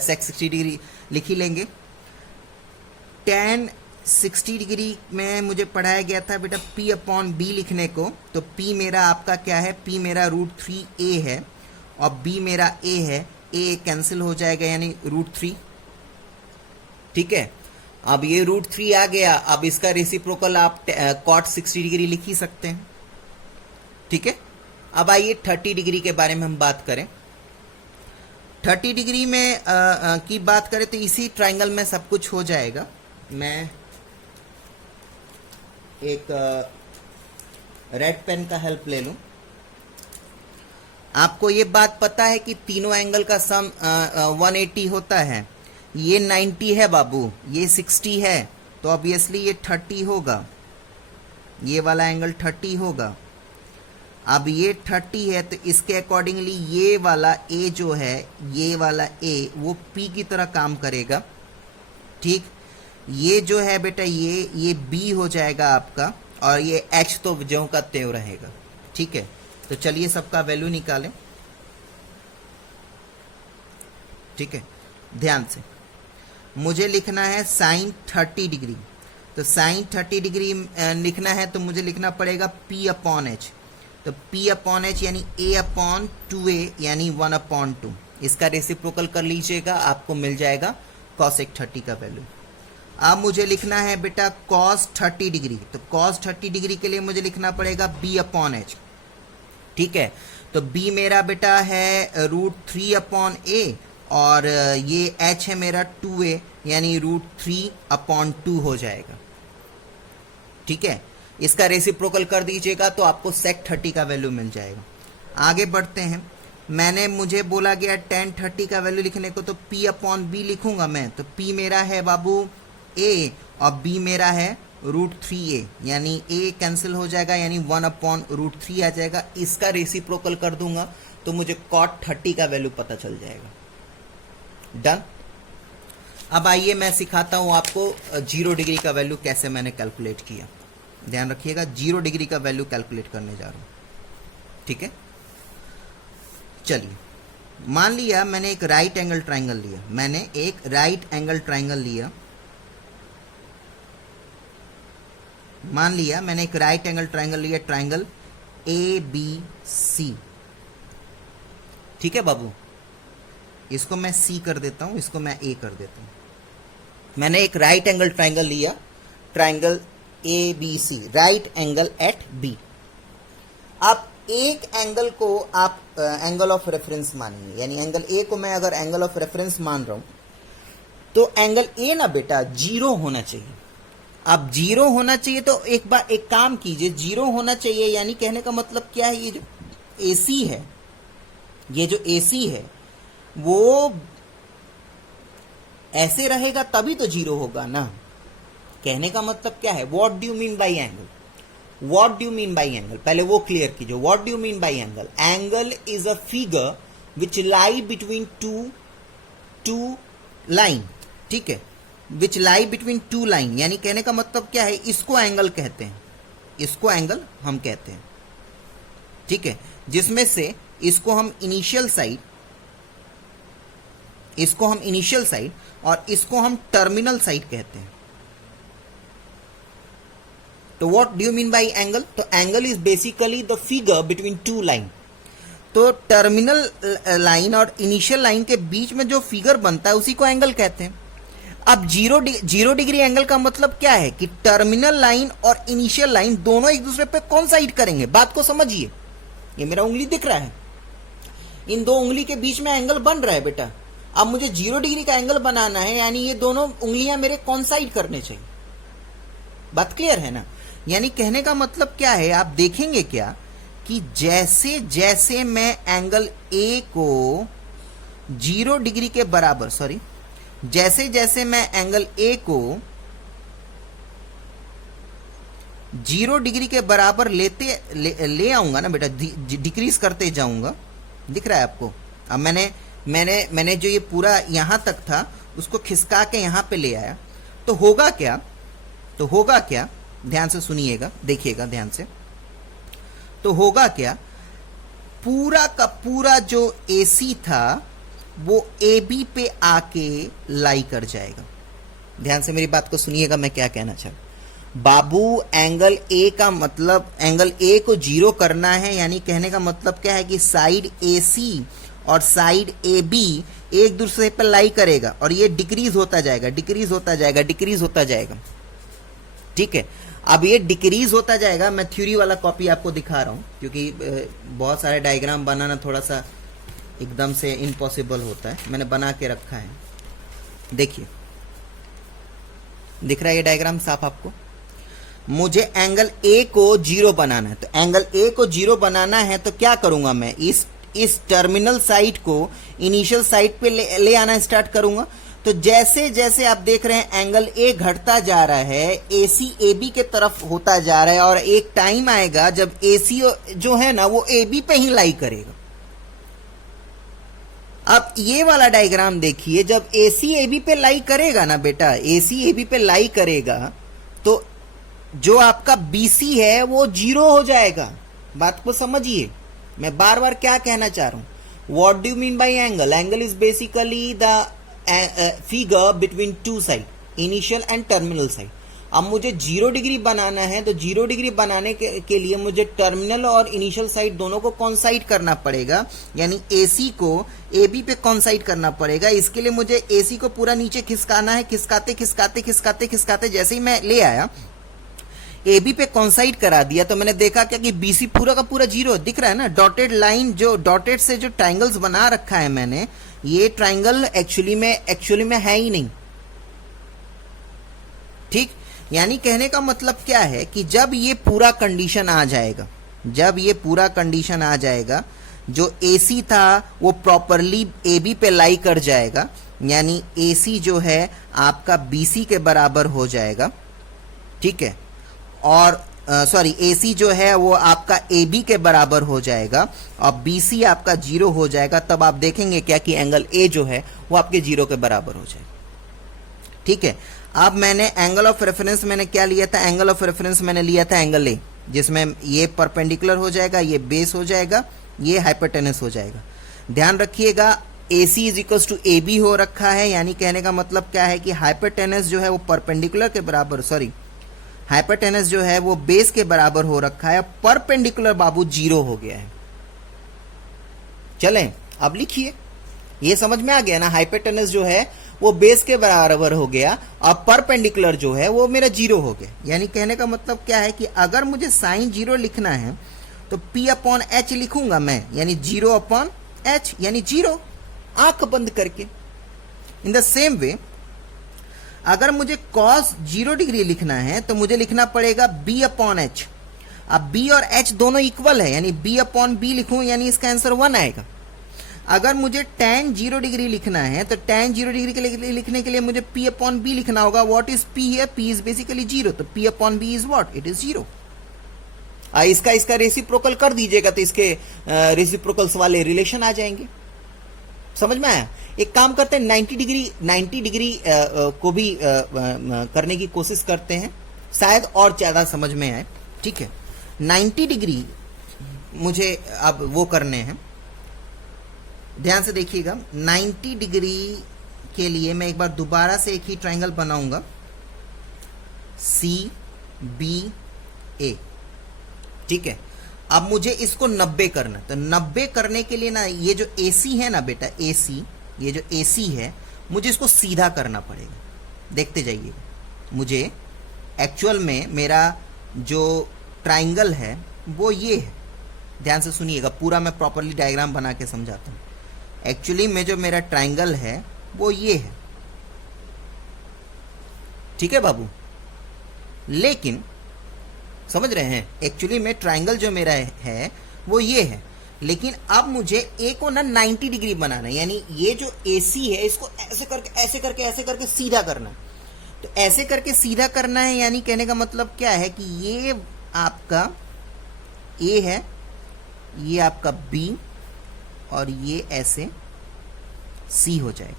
60 डिग्री लिख ही लेंगे। tan 60 डिग्री में मुझे पढ़ाया गया था बेटा P/B लिखने को। तो P मेरा आपका क्या है, P मेरा √3a है और B मेरा a है, a कैंसिल हो जाएगा यानी √3, ठीक है। अब ये √3 आ गया, अब इसका रेसिप्रोकल आप cot 60 डिग्री लिख ही सकते हैं, ठीक है। अब आइए 30 डिग्री के बारे में हम बात करें। 30 डिग्री में की बात करें तो इसी ट्राइंगल में सब कुछ हो जाएगा। मैं एक रेड पेन का हेल्प ले लूं। आपको ये बात पता है कि तीनों एंगल का सम 180 होता है। ये 90 है बाबू, ये 60 है, तो ऑब्वियसली ये 30 होगा, ये वाला एंगल 30 होगा। अब ये 30 है तो इसके अकॉर्डिंगली ये वाला ए जो है, ये वाला ए वो P की तरह काम करेगा, ठीक। ये जो है बेटा ये B हो जाएगा आपका, और ये H तो ज्यों का त्यों रहेगा, ठीक है। तो चलिए सबका वैल्यू निकालें, ठीक है। ध्यान से मुझे लिखना है साइन 30 डिग्री। तो साइन 30 डिग्री लिखना है तो मुझे लिखना पड़ेगा P/H। तो P/H यानी a/2a यानी 1/2। इसका रेसिप्रोकल कर लीजिएगा, आपको मिल जाएगा कॉसेक 30 का वैल्यू। अब मुझे लिखना है बेटा कॉस 30 डिग्री। तो कॉस 30 डिग्री के लिए मुझे लिखना पड़ेगा B/H, ठीक है। तो B मेरा बेटा है √3/a और ये H है मेरा 2a यानी √3/2 हो जाएगा, ठीक है। इसका रेसिप्रोकल कर दीजिएगा तो आपको सेक 30 का वैल्यू मिल जाएगा। आगे बढ़ते हैं। मुझे बोला गया tan 30 का वैल्यू लिखने को, तो P/B लिखूंगा मैं। तो P मेरा है बाबू a और B मेरा है √3a, यानी a कैंसिल हो जाएगा यानी 1/√3 आ जाएगा। इसका रेसिप्रोकल कर दूंगा तो मुझे cot 30 का वैल्यू पता चल जाएगा। डन। अब आइए मैं सिखाता हूं आपको 0 डिग्री का वैल्यू कैसे मैंने कैलकुलेट किया। ध्यान रखिएगा, 0 डिग्री का वैल्यू कैलकुलेट करने जा रहा हूं, ठीक है। चलिए, मान लिया मैंने एक राइट एंगल ट्राइंगल लिया, मैंने एक राइट एंगल ट्राइंगल लिया। मान लिया मैंने एक राइट एंगल ट्राइंगल लिया, ट्राइंगल ABC, ठीक है बाबू, इसको मैं C कर देता हूं, इसको मैं A कर देता हूं। मैंने एक राइट एंगल ट्राइंगल लिया, triangle ABC, right angle at B। अब एक एंगल को आप एंगल ऑफ रेफरेंस मानिए, यानी एंगल A को मैं अगर एंगल ऑफ रेफरेंस मान रहा हूं तो एंगल A ना बेटा 0 होना चाहिए। अब 0 होना चाहिए तो एक बार एक काम कीजिए, 0 होना चाहिए यानी कहने का मतलब क्या है, ये जो AC है, ये जो AC है वो ऐसे रहेगा तभी तो 0 होगा ना। कहने का मतलब क्या है, what do you mean by angle, what do you mean by angle, पहले वो क्लियर कीजिए। What do you mean by angle, angle is a figure which lie between two line, ठीक है, विच लाई बिटवीन टू लाइन, यानी कहने का मतलब क्या है, इसको एंगल कहते हैं, इसको एंगल हम कहते हैं, ठीक है, जिसमें से इसको हम इनिशियल साइड, इसको हम इनिशियल साइड और इसको हम टर्मिनल साइड कहते हैं। तो what do you mean by angle, तो angle is basically the figure between two line. तो टर्मिनल लाइन और इनिशियल लाइन के बीच में जो फिगर बनता है उसी को एंगल कहते हैं। अब 0 डिग्री एंगल का मतलब क्या है कि टर्मिनल लाइन और इनिशियल लाइन दोनों एक दूसरे पे कॉन्साइड करेंगे। बात को समझिए, ये मेरा उंगली दिख रहा है, इन दो उंगली के बीच में एंगल बन रहा है बेटा। अब मुझे 0 डिग्री का एंगल बनाना है, यानी ये दोनों उंगलियां मेरे कॉन्साइड करने चाहिए। बात क्लियर है ना। यानी कहने का मतलब क्या है, आप देखेंगे क्या कि जैसे जैसे मैं एंगल A को 0 डिग्री के बराबर, सॉरी, जैसे जैसे मैं एंगल A को 0 डिग्री के बराबर ले आऊंगा ना बेटा, डिक्रीज करते जाऊंगा, दिख रहा है आपको। अब मैंने जो ये पूरा यहां तक था उसको खिसका के यहां पे ले आया, तो होगा क्या, ध्यान से सुनिएगा, देखिएगा ध्यान से, तो होगा क्या, पूरा का पूरा जो AC था वो AB पे आके लाई कर जाएगा। ध्यान से मेरी बात को सुनिएगा, मैं क्या कहना चाह रहा हूं। बाबू, एंगल A का मतलब, एंगल A को 0 करना है, यानी कहने का मतलब क्या है कि साइड AC और साइड AB एक दूसरे पर लाई करेगा और ये डिक्रीज होता जाएगा, डिक्रीज होता जाएगा, डिक्रीज होता जाएगा, ठीक है। अब ये डिक्रीज होता जाएगा, मैं थ्योरी वाला कॉपी आपको दिखा रहा हूं क्योंकि बहुत सारे डायग्राम बनाना थोड़ा सा एकदम से इम्पॉसिबल होता है, मैंने बना के रखा है। देखिए, दिख रहा है ये डायग्राम साफ आपको। मुझे एंगल A को 0 बनाना है, तो एंगल A को 0 बनाना है तो क्या करूंगा मैं, इस टर्मिनल साइड को इनिशियल साइड पे ले आना स्टार्ट करूंगा। तो जैसे जैसे आप देख रहे हैं एंगल A घटता जा रहा है, AC AB के तरफ होता जा रहा है, और एक टाइम आएगा जब AC जो है ना वो AB पे ही लाई करेगा। अब ये वाला डायग्राम देखिए, जब AC AB पे लाई करेगा ना बेटा, AC AB पे लाई करेगा तो जो आपका BC है वो 0 हो जाएगा। बात को समझिए, मैं बार बार क्या कहना चाह रहा हूं, what do you mean by angle, angle is basically the figure between to side, initial and terminal side. अब मुझे 0 डिग्री बनाना है, तो 0 डिग्री बनाने के लिए मुझे टर्मिनल और इनिशियल साइड दोनों को कॉन्साइड करना पड़ेगा, यानी AC को AB पे कॉन्साइड करना पड़ेगा। इसके लिए मुझे AC को पूरा नीचे खिसकाना है, खिसकाते खिसकाते खिसकाते खिसकाते जैसे ही मैं ले आया, AB पे कॉन्साइड करा दिया, तो मैंने देखा क्या कि BC पूरा का पूरा 0 दिख रहा है ना। डॉटेड लाइन, जो डॉटेड से जो ट्राइंगल्स बना रखा है मैंने, ये ट्राइंगल एक्चुअली में है ही नहीं, ठीक। यानी कहने का मतलब क्या है कि जब ये पूरा कंडीशन आ जाएगा, जब ये पूरा कंडीशन आ जाएगा, जो AC था वो प्रॉपरली AB पे लाई कर जाएगा, यानी AC जो है आपका BC के बराबर हो जाएगा, ठीक है, और सॉरी AC जो है वो आपका AB के बराबर हो जाएगा और BC आपका 0 हो जाएगा। तब आप देखेंगे क्या कि एंगल A जो है वो आपके 0 के बराबर हो जाएगा, ठीक है। अब मैंने एंगल ऑफ रेफरेंस मैंने क्या लिया था, एंगल ऑफ रेफरेंस मैंने लिया था एंगल A, जिसमें ये परपेंडिकुलर हो जाएगा, ये बेस हो जाएगा, ये हाइपोटेनस हो जाएगा। ध्यान रखिएगा AC is equals to AB हो रखा है, यानी कहने का मतलब क्या है कि हाइपोटेनस जो है वो परपेंडिकुलर के बराबर, सॉरी, हाइपोटेनस जो है वो बेस के बराबर हो रखा है, परपेंडिकुलर बाबू 0 हो गया है। चलें अब लिखिए, ये समझ में आ गया ना, हाइपोटेनस जो है वो बेस के बराबर हो गया और परपेंडिकुलर जो है वो मेरा 0 हो गया। यानी कहने का मतलब क्या है कि अगर मुझे साइन 0 लिखना है तो P अपॉन H लिखूंगा मैं, यानी 0 अपॉन H यानी 0, आंख बंद करके। इन द सेम वे अगर मुझे cos 0 डिग्री लिखना है तो मुझे लिखना पड़ेगा B अपॉन H। अब B और H दोनों इक्वल है, यानी B अपॉन B लिखूं, यानी इसका आंसर 1 आएगा। अगर मुझे tan 0 डिग्री लिखना है तो tan 0 डिग्री के लिए लिखने के लिए मुझे P अपॉन B लिखना होगा। व्हाट इज P है? P इज बेसिकली 0, तो P upon B is what? It is 0। इसका रेसिप्रोकल कर दीजिएगा तो इसके रेसिप्रोकल्स वाले रिलेशन आ जाएंगे। समझ में आया? एक काम करते हैं, 90 डिग्री को भी करने की कोशिश करते हैं, शायद और ज्यादा समझ में आए। ठीक है, 90 डिग्री मुझे अब वो करने हैं, ध्यान से देखिएगा। 90 डिग्री के लिए मैं एक बार दोबारा से एक ही ट्रायंगल बनाऊंगा, CBA। ठीक है, अब मुझे इसको 90 करना, तो 90 करने के लिए ना ये जो AC है ना बेटा, AC, ये जो AC है, मुझे इसको सीधा करना पड़ेगा। देखते जाइए, मुझे एक्चुअल में मेरा जो ट्रायंगल है वो ये है। ध्यान से सुनिएगा, पूरा मैं प्रॉपरली डायग्राम बना के समझाता हूँ। एक्चुअली में जो मेरा ट्रायंगल है वो ये है। ठीक है बाबू, लेकिन समझ रहे हैं, एक्चुअली में ट्रायंगल जो मेरा है वो ये है, लेकिन अब मुझे ए को ना 90 डिग्री बनाना है, यानी ये जो AC है इसको ऐसे करके ऐसे करके ऐसे करके सीधा करना है। तो ऐसे करके सीधा करना है, यानी कहने का मतलब क्या है कि ये आपका A है, ये आपका B और ये ऐसे C हो जाएगा।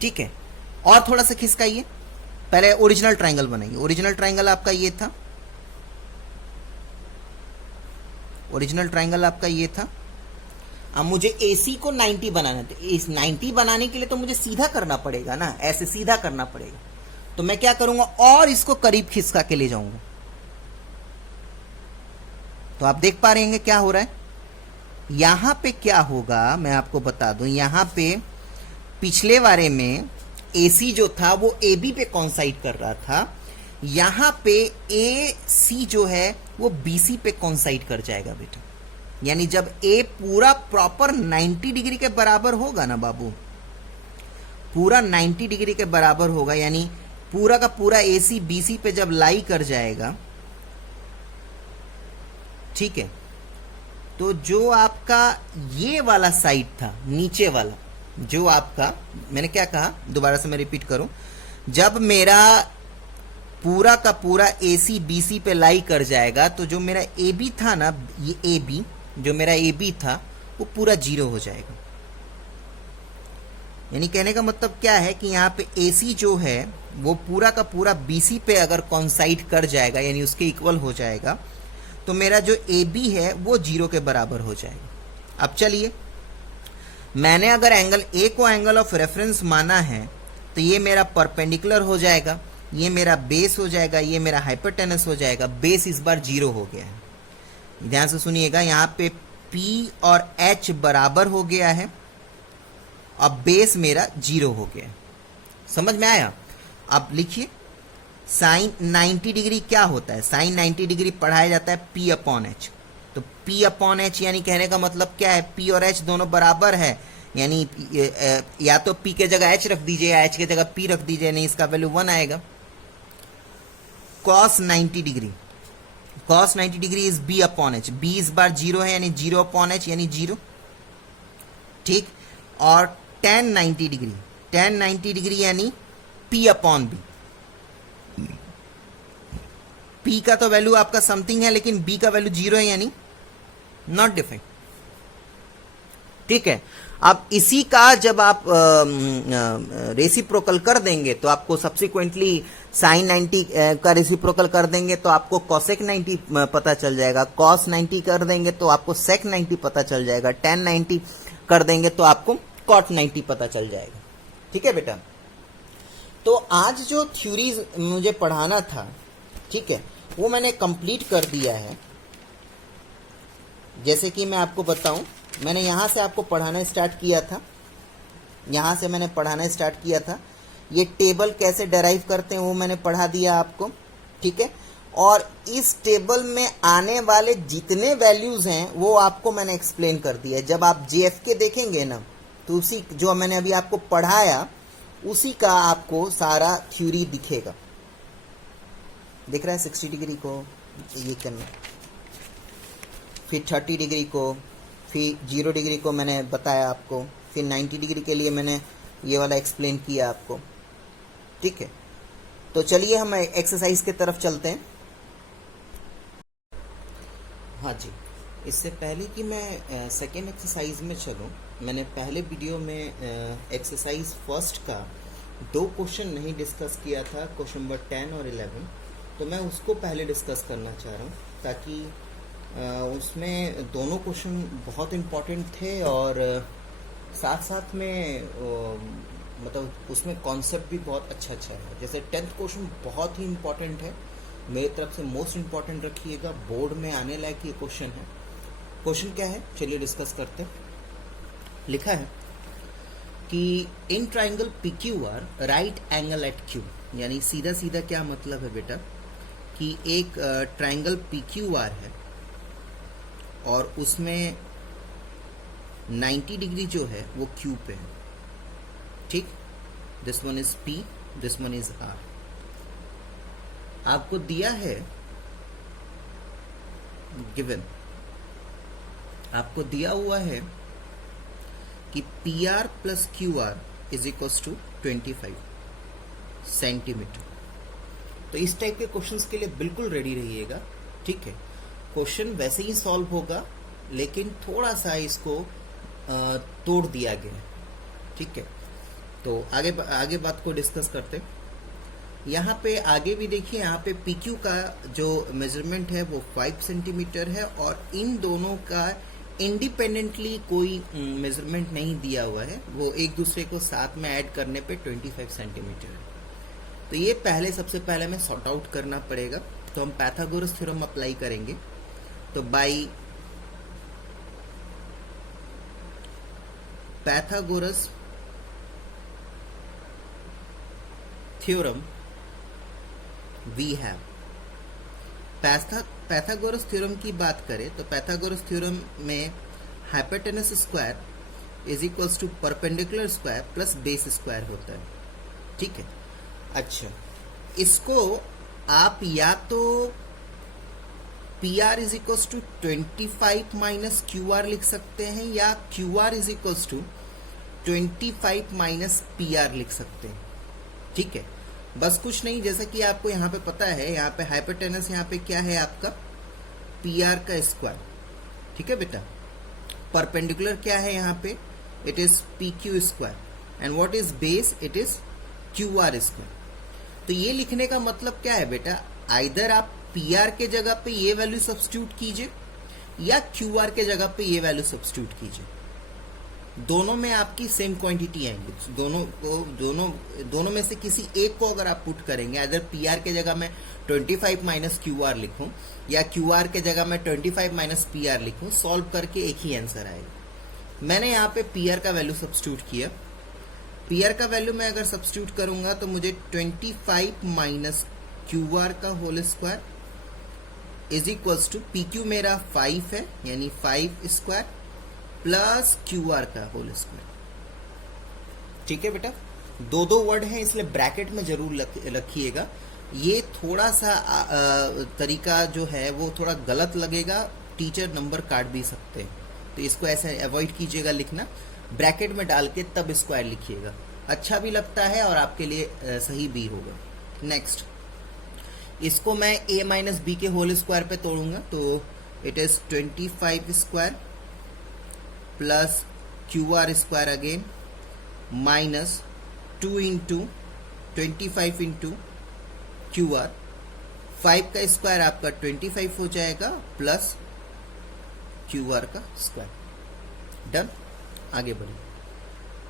ठीक है, और थोड़ा सा खिसकाइए, पहले ओरिजिनल ट्रायंगल बनाइए। ओरिजिनल ट्रायंगल आपका ये था, ओरिजिनल ट्रायंगल आपका ये था। अब मुझे AC को 90 बनाना है, तो इस 90 बनाने के लिए तो मुझे सीधा करना पड़ेगा ना, ऐसे सीधा करना पड़ेगा। तो मैं क्या करूंगा, और इसको करीब खिसका के ले जाऊंगा। तो आप देख पा रहे हैं क्या हो रहा है। यहां पे क्या होगा मैं आपको बता दूं, यहां पे पिछले वारे में AC जो था वो AB पे कॉन्साइड कर रहा था, यहां पे AC जो है वो BC पे कॉन्साइड कर जाएगा बेटा। यानी जब A पूरा प्रॉपर 90 डिग्री के बराबर होगा ना बाबू, पूरा 90 डिग्री के बराबर होगा, यानी पूरा का पूरा AC BC पे जब लाई कर जाएगा, ठीक है, तो जो आपका ये वाला साइड था, नीचे वाला जो आपका, मैंने क्या कहा दोबारा से मैं रिपीट करूं, जब मेरा पूरा का पूरा AC BC पे लाई कर जाएगा तो जो मेरा AB था ना, ये AB जो मेरा AB था वो पूरा 0 हो जाएगा। यानी कहने का मतलब क्या है कि यहाँ पे AC जो है वो पूरा का पूरा BC पे अगर कॉन्साइड कर जाएगा, यानी उसके इक्वल हो जाएगा, तो मेरा जो AB है वो 0 के बराबर हो जाएगा। अब चलिए, मैंने अगर एंगल A को एंगल ऑफ रेफरेंस माना है तो ये मेरा परपेंडिकुलर हो जाएगा, ये मेरा बेस हो जाएगा, ये मेरा हाइपोटेनस हो जाएगा। बेस इस बार 0 हो गया है, ध्यान से सुनिएगा। यहाँ पे P और H बराबर हो गया है और बेस मेरा 0 हो गया है। समझ में आया? अब लिखिए, साइन 90 डिग्री क्या होता है? साइन 90 डिग्री पढ़ाया जाता है P अपॉन H। तो P अपॉन H यानी कहने का मतलब क्या है, P और H दोनों बराबर है, यानी या तो P के जगह H रख दीजिए या H के जगह P रख दीजिए, नहीं इसका वैल्यू 1 आएगा। cos 90 degree, cos 90 degree is B upon H। B इस बार 0 है, यानी 0 अपॉन H यानी 0। ठीक, और tan 90 डिग्री, tan 90 डिग्री यानी P अपॉन B। P का तो वैल्यू आपका समथिंग है, लेकिन B का वैल्यू 0 है, यानी नॉट डिफाइंड। ठीक है, अब इसी का जब आप रेसिप्रोकल कर देंगे तो आपको सब्सिक्वेंटली साइन 90 का रेसिप्रोकल कर देंगे तो आपको कॉसेक 90 पता चल जाएगा, कॉस 90 कर देंगे तो आपको सेक 90 पता चल जाएगा, टेन 90 कर देंगे तो आपको कॉट 90 पता चल जाएगा। ठीक है बेटा, तो आज जो थ्योरीज मुझे पढ़ाना था, ठीक है, वो मैंने कंप्लीट कर दिया है। जैसे कि मैं आपको बताऊं, मैंने यहाँ से आपको पढ़ाना स्टार्ट किया था, यहाँ से मैंने पढ़ाना स्टार्ट किया था। ये टेबल कैसे डेराइव करते हैं वो मैंने पढ़ा दिया आपको, ठीक है। और इस टेबल में आने वाले जितने वैल्यूज हैं वो आपको मैंने एक्सप्लेन कर दिया है। जब आप JFK देखेंगे ना, तो उसी जो मैंने अभी आपको पढ़ाया उसी का आपको सारा थ्योरी दिखेगा। दिख रहा है 60 डिग्री को ये करना, फिर 30 डिग्री को, फिर 0 डिग्री को मैंने बताया आपको, फिर 90 डिग्री के लिए मैंने ये वाला एक्सप्लेन किया आपको, ठीक है। तो चलिए हम एक्सरसाइज के तरफ चलते हैं। हाँ जी, इससे पहले कि मैं सेकेंड एक्सरसाइज में चलूँ, मैंने पहले वीडियो में एक्सरसाइज फर्स्ट का 2 क्वेश्चन नहीं डिस्कस किया था, क्वेश्चन नंबर 10 और 11। तो मैं उसको पहले डिस्कस करना चाह रहा हूँ, ताकि उसमें दोनों क्वेश्चन बहुत इम्पोर्टेंट थे और साथ साथ में मतलब उसमें कॉन्सेप्ट भी बहुत अच्छा है। जैसे 10th क्वेश्चन बहुत ही इम्पोर्टेंट है, मेरी तरफ से मोस्ट इम्पोर्टेंट रखिएगा, बोर्ड में आने लायक ये क्वेश्चन है। क्वेश्चन क्या है चलिए डिस्कस करते हैं। लिखा है कि in triangle PQR right angle at Q, यानी सीधा सीधा क्या मतलब है बेटा कि एक ट्राइंगल PQR है और उसमें 90 डिग्री जो है वो Q पे है, ठीक। This one is P, this one is R। आपको दिया है गिवन, आपको दिया हुआ है कि PR plus QR is equals to 25 centimetre. तो इस टाइप के क्वेश्चंस के लिए बिल्कुल रेडी रहिएगा, ठीक है। क्वेश्चन वैसे ही सॉल्व होगा, लेकिन थोड़ा सा इसको तोड़ दिया गया, ठीक है। तो आगे बात को डिस्कस करते हैं। यहाँ पे आगे भी देखिए, यहाँ पे PQ का जो मेजरमेंट है वो 5 सेंटीमीटर है और इन दोनों का इंडिपेंडेंटली कोई मेजरमेंट नहीं दिया हुआ है, वो एक दूसरे को साथ में ऐड करने पे 25 सेंटीमीटर है। तो ये सबसे पहले हमें सॉर्ट आउट करना पड़ेगा। तो हम पाइथागोरस थ्योरम अप्लाई करेंगे। तो by Pythagoras theorem we have, Pythagoras theorem की बात करें तो पाइथागोरस थ्योरम में hypotenuse square is equals to perpendicular square plus base square होता है, ठीक है। अच्छा, इसको आप या तो PR is equals to 25 minus QR लिख सकते हैं, या QR is equals to 25 minus PR लिख सकते हैं, ठीक है। बस कुछ नहीं, जैसा कि आपको यहाँ पे पता है, यहाँ पे हाइपोटेनस यहाँ पे क्या है आपका PR का स्क्वायर, ठीक है बेटा। परपेंडिकुलर क्या है यहाँ पे, it is PQ square, and what is base, it is QR square. तो ये लिखने का मतलब क्या है बेटा, आइदर आप PR के जगह पे ये वैल्यू सब्स्टिट्यूट कीजिए या QR के जगह पे ये वैल्यू सब्स्टिट्यूट कीजिए, दोनों में आपकी सेम क्वांटिटी आएंगी। दोनों में से किसी एक को अगर आप पुट करेंगे, अगर PR के जगह में 25 माइनस QR लिखूं या QR के जगह में 25 माइनस PR लिखूं, सॉल्व करके एक ही आंसर आएगा। मैंने यहाँ पे PR का वैल्यू सब्स्टिट्यूट किया। PR का वैल्यू मैं अगर सब्स्टिट्यूट करूंगा तो मुझे 25 माइनस QR का whole square is equals to PQ मेरा 5 है, यानी 5 स्क्वायर प्लस QR का होल स्क्वायर, ठीक है बेटा। दो वर्ड हैं इसलिए ब्रैकेट में जरूर रखिएगा। ये थोड़ा सा तरीका जो है वो थोड़ा गलत लगेगा, टीचर नंबर काट भी सकते हैं, तो इसको ऐसे अवॉइड कीजिएगा लिखना, ब्रैकेट में डाल के तब स्क्वायर लिखिएगा, अच्छा भी लगता है और आपके लिए सही भी होगा। नेक्स्ट, इसको मैं a माइनस बी के होल स्क्वायर पे तोड़ूंगा, तो it is 25 square plus QR square again minus 2 into 25 into QR, 5 का स्क्वायर आपका 25 हो जाएगा प्लस QR का स्क्वायर। डन, आगे बढ़िए।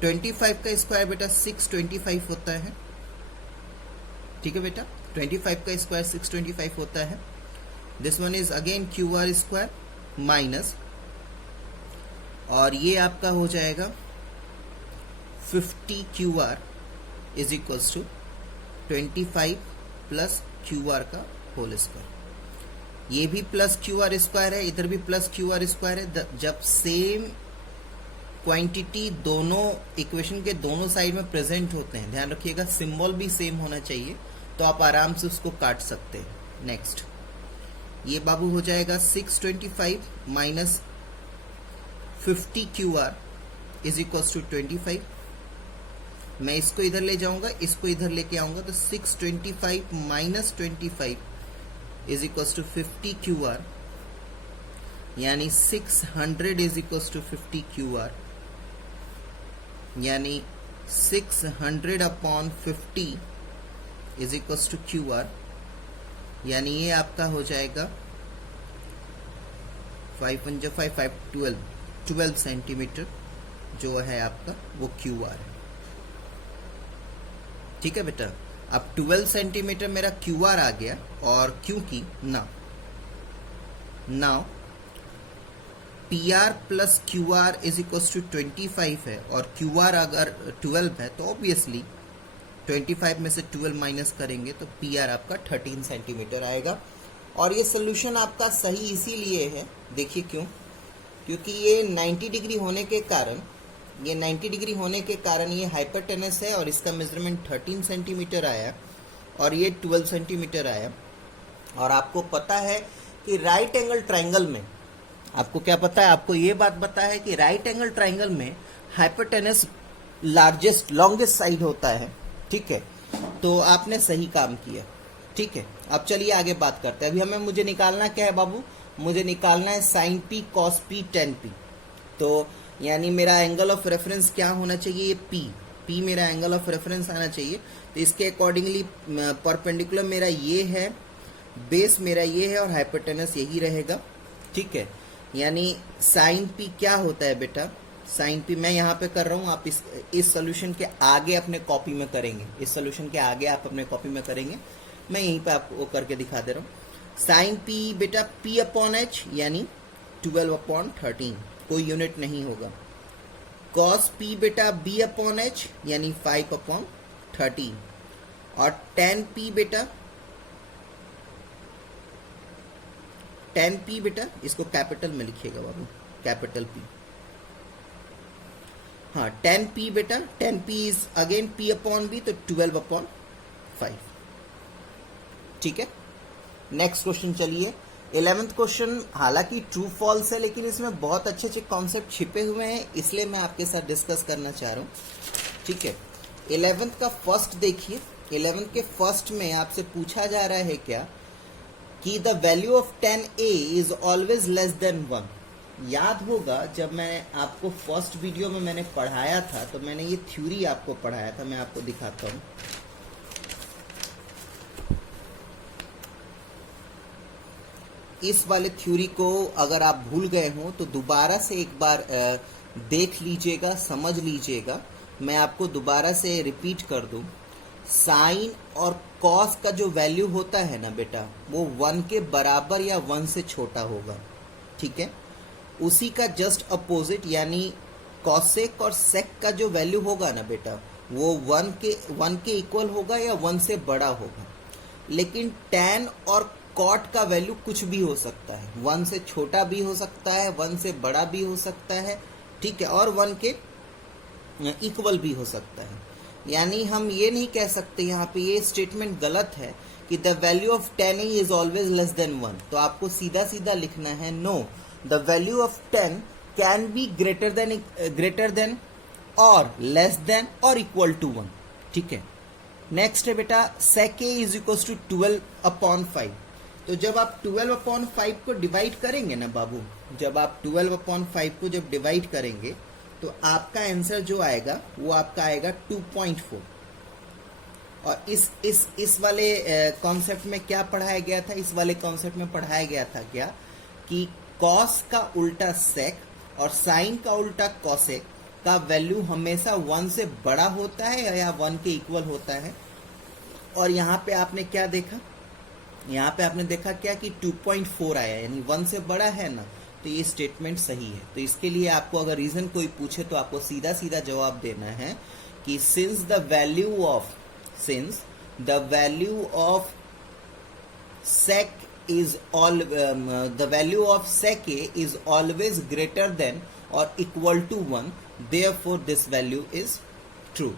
25 का स्क्वायर बेटा 625 होता है, ठीक है बेटा, 25 का स्क्वायर 625 होता है। This one is again Q R square minus, और ये आपका हो जाएगा 50 Q R is equals to 25 plus Q R का होल स्क्वायर। ये भी प्लस क्यू आर स्क्वायर है, इधर भी प्लस क्यू आर स्क्वायर है। जब सेम क्वांटिटी दोनों इक्वेशन के दोनों साइड में प्रेजेंट होते हैं, ध्यान रखिएगा सिंबल भी सेम होना चाहिए, तो आप आराम से उसको काट सकते हैं। नेक्स्ट ये बाबू हो जाएगा 625 minus 50 Q R is equal to 25। मैं इसको इधर ले जाऊंगा, इसको इधर लेके आऊंगा, तो 625 minus 25 is equal to 50 Q R, यानी 600 is equal to 50 Q R, यानी 600 upon 50 is equal to Q R, यानी ये आपका हो जाएगा 12 सेंटीमीटर जो है आपका वो क्यू आर है। ठीक है बेटा, अब 12 सेंटीमीटर मेरा क्यू आर आ गया, और क्योंकि now P R plus Q R is equal to 25 है, और क्यू आर अगर 12 है तो ऑब्वियसली 25 में से 12 माइनस करेंगे तो पी आर आपका 13 सेंटीमीटर आएगा। और ये सोल्यूशन आपका सही इसीलिए है, देखिए क्यों, क्योंकि ये 90 डिग्री होने के कारण ये हाइपोटेनस है, और इसका मेजरमेंट 13 सेंटीमीटर आया और ये 12 सेंटीमीटर आया। और आपको पता है कि राइट एंगल ट्राइंगल में, आपको क्या पता है, आपको ये बात पता है कि राइट एंगल ट्राइंगल में हाइपोटेनस लॉन्गेस्ट साइड होता है। ठीक है, तो आपने सही काम किया। ठीक है, अब चलिए आगे बात करते हैं। अभी मुझे निकालना क्या है बाबू, मुझे निकालना है sine P cos P tan P. तो यानी मेरा एंगल ऑफ रेफरेंस क्या होना चाहिए, ये पी मेरा एंगल ऑफ रेफरेंस आना चाहिए। तो इसके अकॉर्डिंगली परपेंडिकुलर मेरा ये है, बेस मेरा ये है, और हाइपोटेनस यही रहेगा। ठीक है, यानी साइन पी क्या होता है बेटा, साइन पी मैं यहाँ पे कर रहा हूँ, आप इस सोल्यूशन के आगे अपने कॉपी में करेंगे, इस सोल्यूशन के आगे आप अपने कॉपी में करेंगे, मैं यहीं पे आपको करके दिखा दे रहा हूँ। साइन पी बेटा पी अपॉन एच यानी 12 अपॉन 13, कोई यूनिट नहीं होगा। कॉस पी बेटा बी अपॉन एच यानी 5 अपॉन 13, और टेन पी बेटा इसको कैपिटल में लिखिएगा बाबू, कैपिटल पी। हाँ, टेन पी बेटा, tan P is again P upon B, तो 12 अपॉन 5। ठीक है, नेक्स्ट क्वेश्चन चलिए। 11th क्वेश्चन हालांकि ट्रू फॉल्स है, लेकिन इसमें बहुत अच्छे अच्छे कॉन्सेप्ट छिपे हुए हैं, इसलिए मैं आपके साथ डिस्कस करना चाह रहा हूँ। ठीक है, 11th का फर्स्ट देखिए। 11th के फर्स्ट में आपसे पूछा जा रहा है क्या कि the value of 10a is always less than 1। याद होगा जब मैं आपको फर्स्ट वीडियो में मैंने पढ़ाया था, तो मैंने ये थ्योरी आपको पढ़ाया था, मैं आपको दिखाता हूँ। इस वाले थ्योरी को अगर आप भूल गए हो तो दोबारा से एक बार देख लीजिएगा, समझ लीजिएगा। मैं आपको दोबारा से रिपीट कर दूं, साइन और कॉस का जो वैल्यू होता है ना बेटा, वो 1 के बराबर या 1 से छोटा होगा। ठीक है, उसी का जस्ट अपोजिट यानी कॉसेक और सेक का जो वैल्यू होगा ना बेटा, वो 1 के इक्वल होगा या 1 से बड़ा होगा। लेकिन टैन और कॉट का वैल्यू कुछ भी हो सकता है, 1 से छोटा भी हो सकता है, 1 से बड़ा भी हो सकता है। ठीक है, और 1 के इक्वल भी हो सकता है। यानी हम ये नहीं कह सकते, यहाँ पे ये स्टेटमेंट गलत है कि the value of 10a is always less than 1। तो आपको सीधा सीधा लिखना है no, the value of 10 can be greater than और लेस देन और इक्वल टू 1। ठीक है, नेक्स्ट है बेटा sec a is equal to 12 upon 5। तो जब आप 12 अपॉन 5 को डिवाइड करेंगे ना बाबू, जब आप 12 अपॉन 5 को जब डिवाइड करेंगे तो आपका आंसर जो आएगा वो आपका आएगा 2.4। और इस वाले कॉन्सेप्ट में क्या पढ़ाया गया था, इस वाले कॉन्सेप्ट में पढ़ाया गया था क्या कि कॉस का उल्टा सेक और साइन का उल्टा कॉसेक का वैल्यू हमेशा 1 से बड़ा होता है या 1 के इक्वल होता है। और यहाँ पे आपने क्या देखा, यहाँ पे आपने देखा क्या कि 2.4 आया, यानी 1 से बड़ा है ना, तो ये स्टेटमेंट सही है। तो इसके लिए आपको अगर रीजन कोई पूछे तो आपको सीधा सीधा जवाब देना है कि since the value of sec is all the value of sec a is always greater than or equal to 1, therefore this value is true.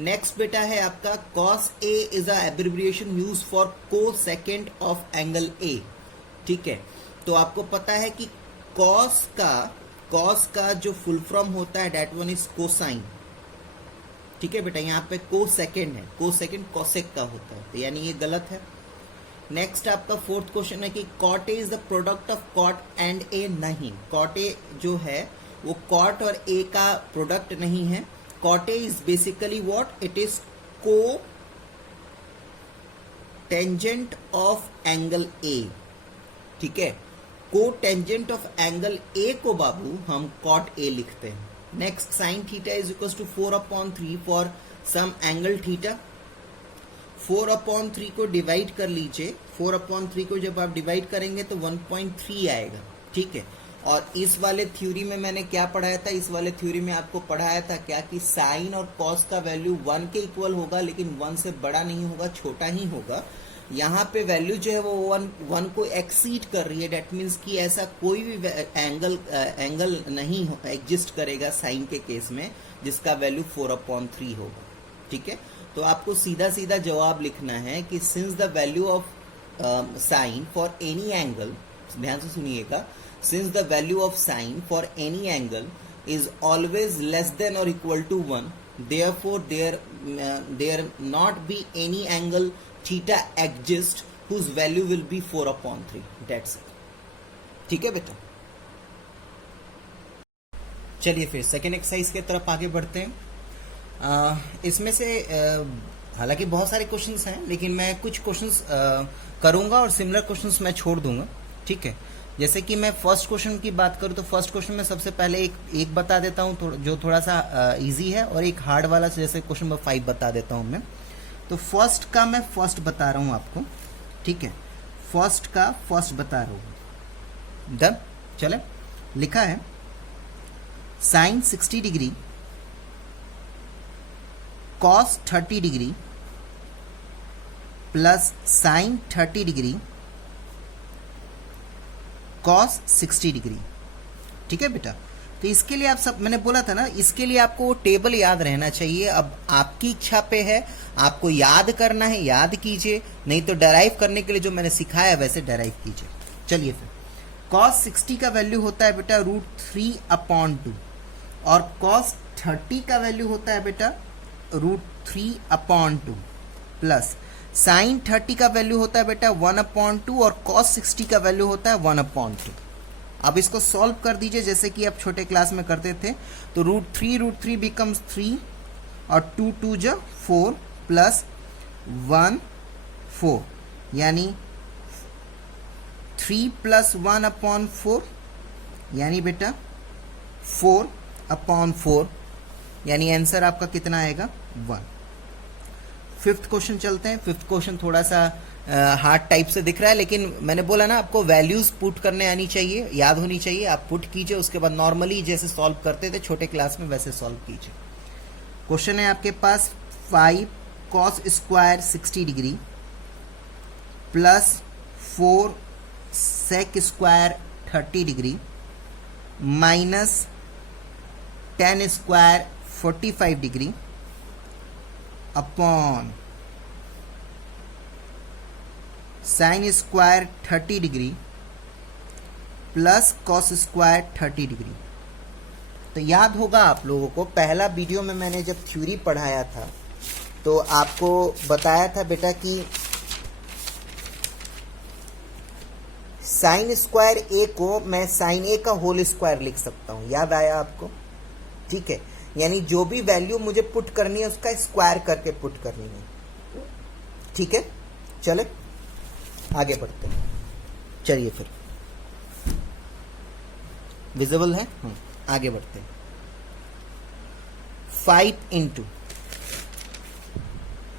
Next बेटा है आपका cos a is a abbreviation used for cosecant of angle a। ठीक है, तो आपको पता है कि cos का जो फुल फॉर्म होता है डेट वन इज कोसाइन। ठीक है बेटा, यहाँ पे कोसेकेंड है, कोसेकेंड कोसेक का होता है, तो यानी ये गलत है। नेक्स्ट आपका फोर्थ क्वेश्चन है कि cot A is the product of cot and A. नहीं, कॉट ए जो है वो कॉट और ए का प्रोडक्ट नहीं है। Cot A is basically what, it is cotangent of angle A. ठीक है, को टेंजेंट ऑफ एंगल ए को बाबू हम कॉट ए लिखते हैं। Next sine theta is equal to 4/3 for some angle theta. 4/3 को डिवाइड कर लीजिए, 4/3 को जब आप डिवाइड करेंगे तो 1.3 आएगा। ठीक है, और इस वाले थ्योरी में मैंने क्या पढ़ाया था, इस वाले थ्योरी में आपको पढ़ाया था क्या कि साइन और कॉस का वैल्यू 1 के इक्वल होगा, लेकिन 1 से बड़ा नहीं होगा, छोटा ही होगा। यहाँ पे वैल्यू जो है वो 1 को एक्सीड कर रही है, डेट मीन्स कि ऐसा कोई भी एंगल नहीं एग्जिस्ट करेगा साइन के केस में जिसका वैल्यू 4/3 होगा। ठीक है, तो आपको सीधा सीधा जवाब लिखना है कि since the value of sign for any angle, ध्यान से सुनिएगा, since the value of sign for any angle is always less than और equal to 1, therefore there not be any angle theta exist whose value will be 4/3, that's it। ठीक है बेटा, चलिए फिर second exercise के तरफ आगे बढ़ते हैं। इसमें से हालांकि बहुत सारे क्वेश्चंस हैं, लेकिन मैं कुछ क्वेश्चंस करूंगा और सिमिलर क्वेश्चंस मैं छोड़ दूंगा। ठीक है, जैसे कि मैं फर्स्ट क्वेश्चन की बात करूं तो फर्स्ट क्वेश्चन में सबसे पहले एक बता देता हूं जो थोड़ा सा इजी है, और एक हार्ड वाला जैसे क्वेश्चन नंबर 5 बता देता हूं मैं। तो फर्स्ट का मैं फर्स्ट बता रहा हूं आपको। ठीक है, फर्स्ट का फर्स्ट बता रहा हूं। डन, चले, लिखा है sine 60 degree cos 30 degree plus sine 30 degree cos 60 degree. ठीक है बेटा, तो इसके लिए आप सब, मैंने बोला था ना, इसके लिए आपको वो टेबल याद रहना चाहिए। अब आपकी इच्छा पे है, आपको याद करना है, याद कीजिए, नहीं तो डराइव करने के लिए जो मैंने सिखाया वैसे डराइव कीजिए। चलिए फिर, कॉस 60 का वैल्यू होता है बेटा √3/2 और कॉस 30 का वैल्यू होता है बेटा √3/2 प्लस साइन 30 का वैल्यू होता है बेटा 1/2 और cos 60 का वैल्यू होता है 1/2। अब इसको सॉल्व कर दीजिए जैसे कि आप छोटे क्लास में करते थे। तो √3 बिकम्स 3 और 2 2 जा 4 प्लस 1 4, यानी 3 + 1/4 यानी बेटा 4/4, यानी आंसर आपका कितना आएगा 1। फिफ्थ क्वेश्चन चलते हैं। फिफ्थ क्वेश्चन थोड़ा सा हार्ड टाइप से दिख रहा है, लेकिन मैंने बोला ना आपको वैल्यूज पुट करने आनी चाहिए, याद होनी चाहिए। आप पुट कीजिए, उसके बाद नॉर्मली जैसे सॉल्व करते थे छोटे क्लास में वैसे सॉल्व कीजिए। क्वेश्चन है आपके पास 5 cos square 60 degree plus 4 sec square 30 degree minus 10 square 45 degree upon sine square 30 degree plus cos square 30 degree. तो याद होगा आप लोगों को, पहला वीडियो में मैंने जब थ्योरी पढ़ाया था तो आपको बताया था बेटा कि साइन स्क्वायर ए को मैं साइन ए का होल स्क्वायर लिख सकता हूं। याद आया आपको? ठीक है, यानी जो भी वैल्यू मुझे पुट करनी है उसका स्क्वायर करके पुट करनी है। ठीक है, चले आगे बढ़ते हैं। चलिए फिर, विजिबल है? आगे बढ़ते हैं। 5 ×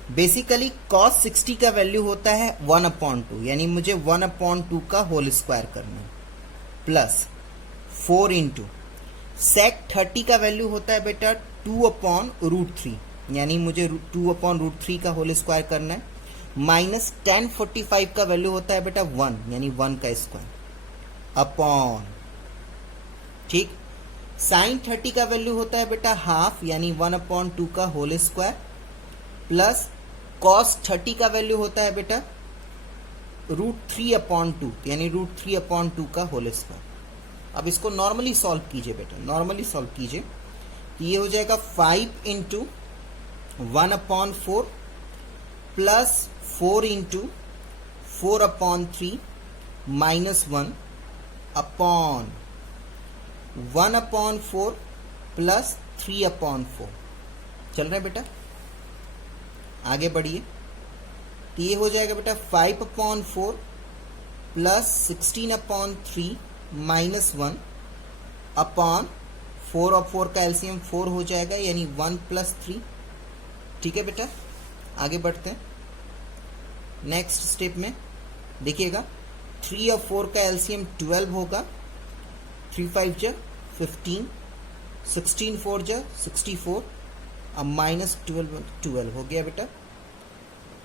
बेसिकली cos 60 का वैल्यू होता है 1/2, यानी मुझे 1/2 का होल स्क्वायर करना है, प्लस 4 इंटू sec 30 का वैल्यू होता है बेटा 2/√3, यानी मुझे 2/√3 का होल स्क्वायर करना है, माइनस tan 45 का वैल्यू होता है बेटा 1, यानी 1 का स्क्वायर अपॉन, ठीक, sin 30 का वैल्यू होता है बेटा हाफ, यानी 1/2 का होल स्क्वायर, प्लस cos 30 का वैल्यू होता है बेटा √3/2, यानी √3/2 का होल स्क्वायर। अब इसको नॉर्मली सॉल्व कीजिए बेटा, नॉर्मली सॉल्व कीजिए तो ये हो जाएगा 5 into 1/4 plus 4 into 4/3 minus 1 upon 1/4 plus 3/4। चल रहा है बेटा, आगे बढ़िए। तो ये हो जाएगा बेटा 5/4 प्लस 16/3 माइनस 1 अपॉन 4 और 4 का एलसीएम 4 हो जाएगा, यानी 1 प्लस 3। ठीक है बेटा, आगे बढ़ते हैं नेक्स्ट स्टेप में। देखिएगा 3 और 4 का एलसीएम 12 होगा, 3 5 जा 15, 16 4 जा 64, अब माइनस 12 हो गया बेटा,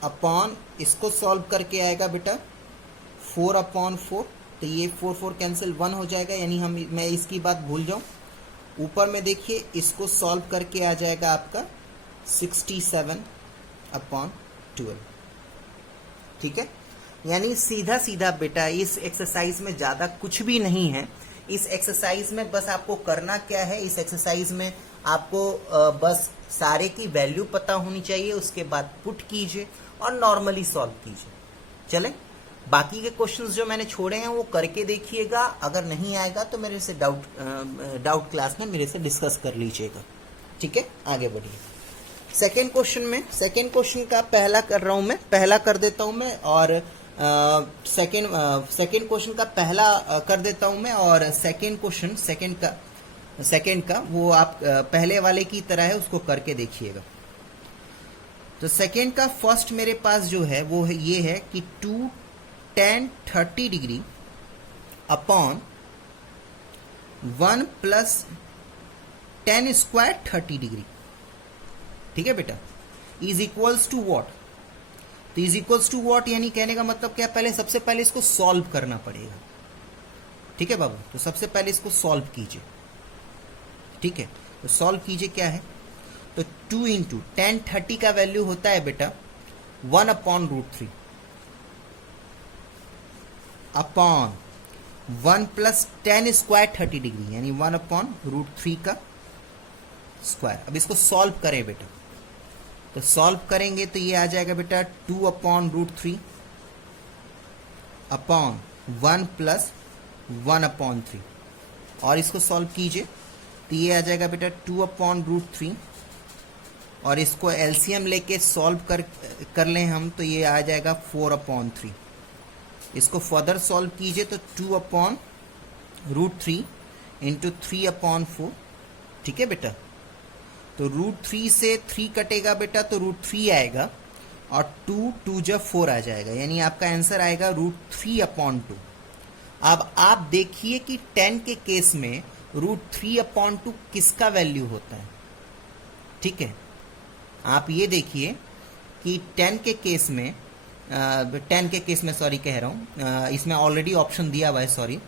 अपॉन इसको सॉल्व करके आएगा बेटा 4/4, तो ये 4 4 कैंसिल 1 हो जाएगा, यानी मैं इसकी बात भूल जाऊं। ऊपर में देखिए इसको सॉल्व करके आ जाएगा आपका 67/12। ठीक है, यानी सीधा सीधा बेटा इस एक्सरसाइज में ज़्यादा कुछ भी नहीं है। इस एक्सरसाइज में बस आपको करना क्या है, इस एक्सरसाइज में आपको बस सारे की वैल्यू पता होनी चाहिए, उसके बाद पुट कीजिए और नॉर्मली सॉल्व कीजिए। चले, बाकी के क्वेश्चंस जो मैंने छोड़े हैं वो करके देखिएगा, अगर नहीं आएगा तो मेरे से डाउट क्लास में मेरे से डिस्कस कर लीजिएगा। ठीक है, आगे बढ़िए। सेकेंड क्वेश्चन का पहला कर रहा हूं मैं, पहला कर देता हूं मैं, और सेकेंड क्वेश्चन का पहला कर देता हूं मैं, और सेकेंड का वो आप पहले वाले की तरह है, उसको करके देखिएगा। तो सेकेंड का फर्स्ट मेरे पास जो है वो है ये है कि 2 tan 30 degree upon 1 plus tan square 30 degree. ठीक है बेटा, इज इक्वल्स टू वॉट। तो इज इक्वल्स टू वॉट यानी कहने का मतलब क्या, पहले सबसे पहले इसको सॉल्व करना पड़ेगा। ठीक है बाबू, तो सबसे पहले इसको सॉल्व कीजिए। ठीक है, तो सॉल्व कीजिए, क्या है, तो 2 इंटू tan 30 का वैल्यू होता है बेटा 1/√3 upon 1 plus tan square 30 degree, यानी 1/√3 का स्क्वायर। अब इसको सॉल्व करें बेटा, तो सॉल्व करेंगे तो ये आ जाएगा बेटा 2/√3 अपॉन 1 प्लस 1/3, और इसको सॉल्व कीजिए तो ये आ जाएगा बेटा 2/√3, और इसको एलसीएम लेके सॉल्व कर लें हम तो ये आ जाएगा 4/3। इसको फर्दर सॉल्व कीजिए तो 2/√3 इंटू 3/4। ठीक है बेटा, तो √3 से 3 कटेगा बेटा तो √3 आएगा, और 2 जा 4 आ जाएगा, यानी आपका आंसर आएगा √3/2। अब आप देखिए कि 10 के केस में √3/2 किसका वैल्यू होता है। ठीक है, आप ये देखिए कि 10 के केस में सॉरी कह रहा हूँ, इसमें ऑलरेडी ऑप्शन दिया हुआ है, सॉरी।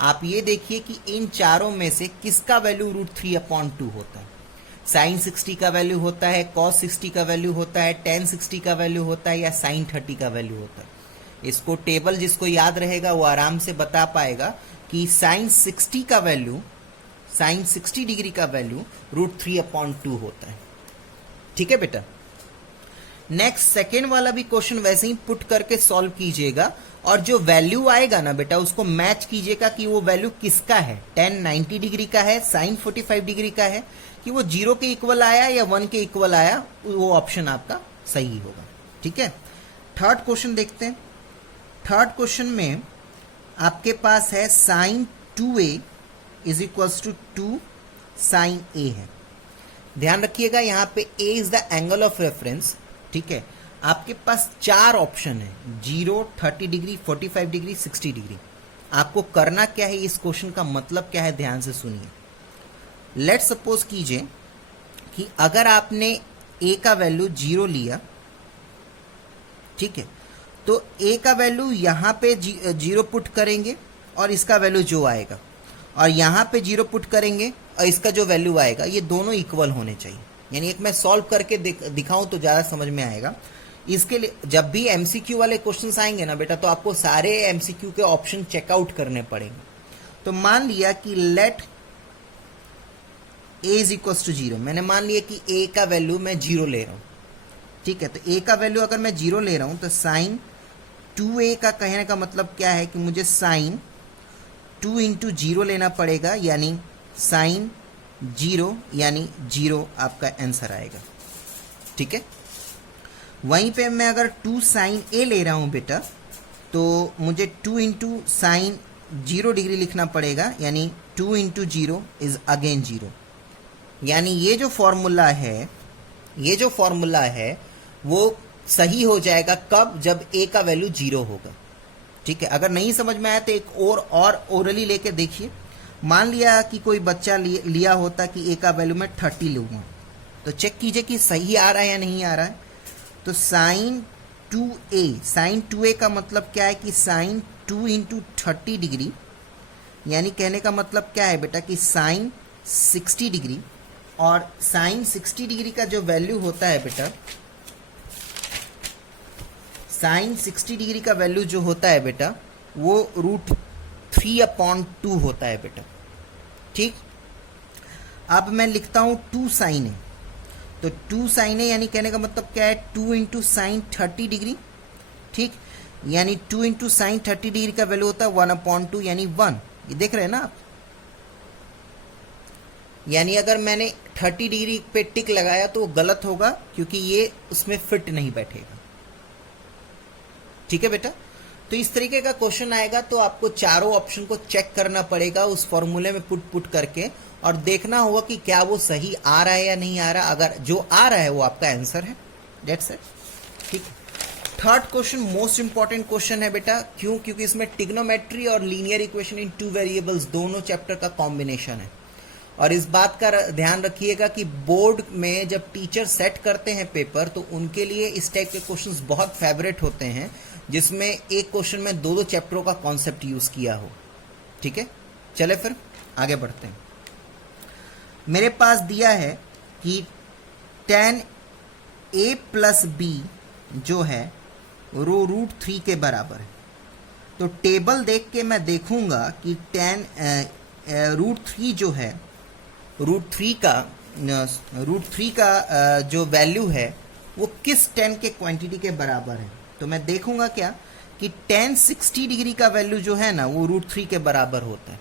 आप ये देखिए कि इन चारों में से किसका वैल्यू √3/2 होता है। sin 60 का वैल्यू होता है, cos 60 का वैल्यू होता है, tan 60 का वैल्यू होता है, या sin 30 का वैल्यू होता है। इसको टेबल जिसको याद रहेगा वो आराम से बता पाएगा कि sin 60 डिग्री का वैल्यू √3/2 होता है। ठीक है बेटा, नेक्स्ट सेकेंड वाला भी क्वेश्चन वैसे ही पुट करके सॉल्व कीजिएगा, और जो वैल्यू आएगा ना बेटा उसको मैच कीजिएगा कि वो वैल्यू किसका है, tan 90 डिग्री का है, sin 45 डिग्री का है, कि वो 0 के इक्वल आया या 1 के इक्वल आया, वो ऑप्शन आपका सही होगा। ठीक है, थर्ड क्वेश्चन देखते हैं। थर्ड क्वेश्चन में आपके पास है sin 2a is equals to 2 sin a है। ध्यान रखिएगा यहाँ पे a इज द एंगल ऑफ रेफरेंस। ठीक है, आपके पास 4 ऑप्शन है, 0, 30 डिग्री, 45 डिग्री, 60 डिग्री। आपको करना क्या है, इस क्वेश्चन का मतलब क्या है, ध्यान से सुनिए। लेट सपोज कीजिए कि अगर आपने ए का वैल्यू 0 लिया, ठीक है, तो ए का वैल्यू यहाँ पे 0 पुट करेंगे और इसका वैल्यू जो आएगा, और यहाँ पे 0 पुट करेंगे और इसका जो वैल्यू आएगा, ये दोनों इक्वल होने चाहिए। यानी एक मैं सॉल्व करके दिखाऊं तो ज़्यादा समझ में आएगा। इसके लिए जब भी एमसीक्यू वाले क्वेश्चंस आएंगे ना बेटा, तो आपको सारे एमसीक्यू के ऑप्शन चेकआउट करने पड़ेंगे। तो मान लिया कि let A is equal to 0, मैंने मान लिया कि ए का वैल्यू मैं 0 ले रहा हूँ, ठीक है। तो ए का वैल्यू अगर मैं 0 ले रहा हूँ तो साइन 2a का कहने का मतलब क्या है कि मुझे साइन 2 इंटू 0 लेना पड़ेगा, यानी साइन 0 यानी 0 आपका आंसर आएगा, ठीक है। वहीं पे मैं अगर 2 साइन ए ले रहा हूँ बेटा, तो मुझे 2 इंटू साइन 0 डिग्री लिखना पड़ेगा, यानी 2 इंटू 0 इज अगेन 0। यानी ये जो फॉर्मूला है वो सही हो जाएगा कब, जब ए का वैल्यू 0 होगा, ठीक है। अगर नहीं समझ में आया तो एक और ओरली लेके देखिए। मान लिया कि कोई बच्चा लिया होता कि ए का वैल्यू मैं 30 लूँगा, तो चेक कीजिए कि सही आ रहा है या नहीं आ रहा है। तो साइन 2a का मतलब क्या है कि साइन 2 इंटू 30 डिग्री, यानी कहने का मतलब क्या है बेटा कि साइन 60 डिग्री, और साइन 60 डिग्री का जो वैल्यू होता है बेटा, साइन 60 डिग्री का वैल्यू जो होता है बेटा, वो √3/2 होता है बेटा, ठीक। अब मैं लिखता हूँ 2 साइन है, तो 2 साइन है यानी कहने का मतलब क्या है, 2 इंटू साइन 30 डिग्री, ठीक। यानी 2 इंटू साइन 30 डिग्री का वैल्यू होता है 1/2 यानी 1। ये देख रहे हैं ना आप। यानी अगर मैंने 30 डिग्री पे टिक लगाया तो वो गलत होगा, क्योंकि ये उसमें फिट नहीं बैठेगा, ठीक है बेटा। तो इस तरीके का क्वेश्चन आएगा तो आपको चारों ऑप्शन को चेक करना पड़ेगा उस फॉर्मूले में पुट करके, और देखना होगा कि क्या वो सही आ रहा है या नहीं आ रहा। अगर जो आ रहा है वो आपका आंसर है, दैट्स इट, ठीक है। Third question most important question है बेटा, क्यों? क्योंकि इसमें ट्रिग्नोमेट्री और लीनियर इक्वेशन इन 2 वेरिएबल्स दोनों चैप्टर का कॉम्बिनेशन है। और इस बात का ध्यान रखिएगा कि बोर्ड में जब टीचर सेट करते हैं पेपर, तो उनके लिए इस टाइप के क्वेश्चंस बहुत फेवरेट होते हैं, जिसमें एक क्वेश्चन में 2 चैप्टरों का कॉन्सेप्ट यूज किया हो, ठीक है। चले फिर आगे बढ़ते हैं। मेरे पास दिया है कि tan a प्लस बी जो है वो √3 के बराबर है। तो टेबल देख के मैं देखूंगा कि tan √3 जो है, √3 का जो वैल्यू है वो किस tan के क्वांटिटी के बराबर है। तो मैं देखूंगा क्या कि tan 60 डिग्री का वैल्यू जो है ना वो √3 के बराबर होता है।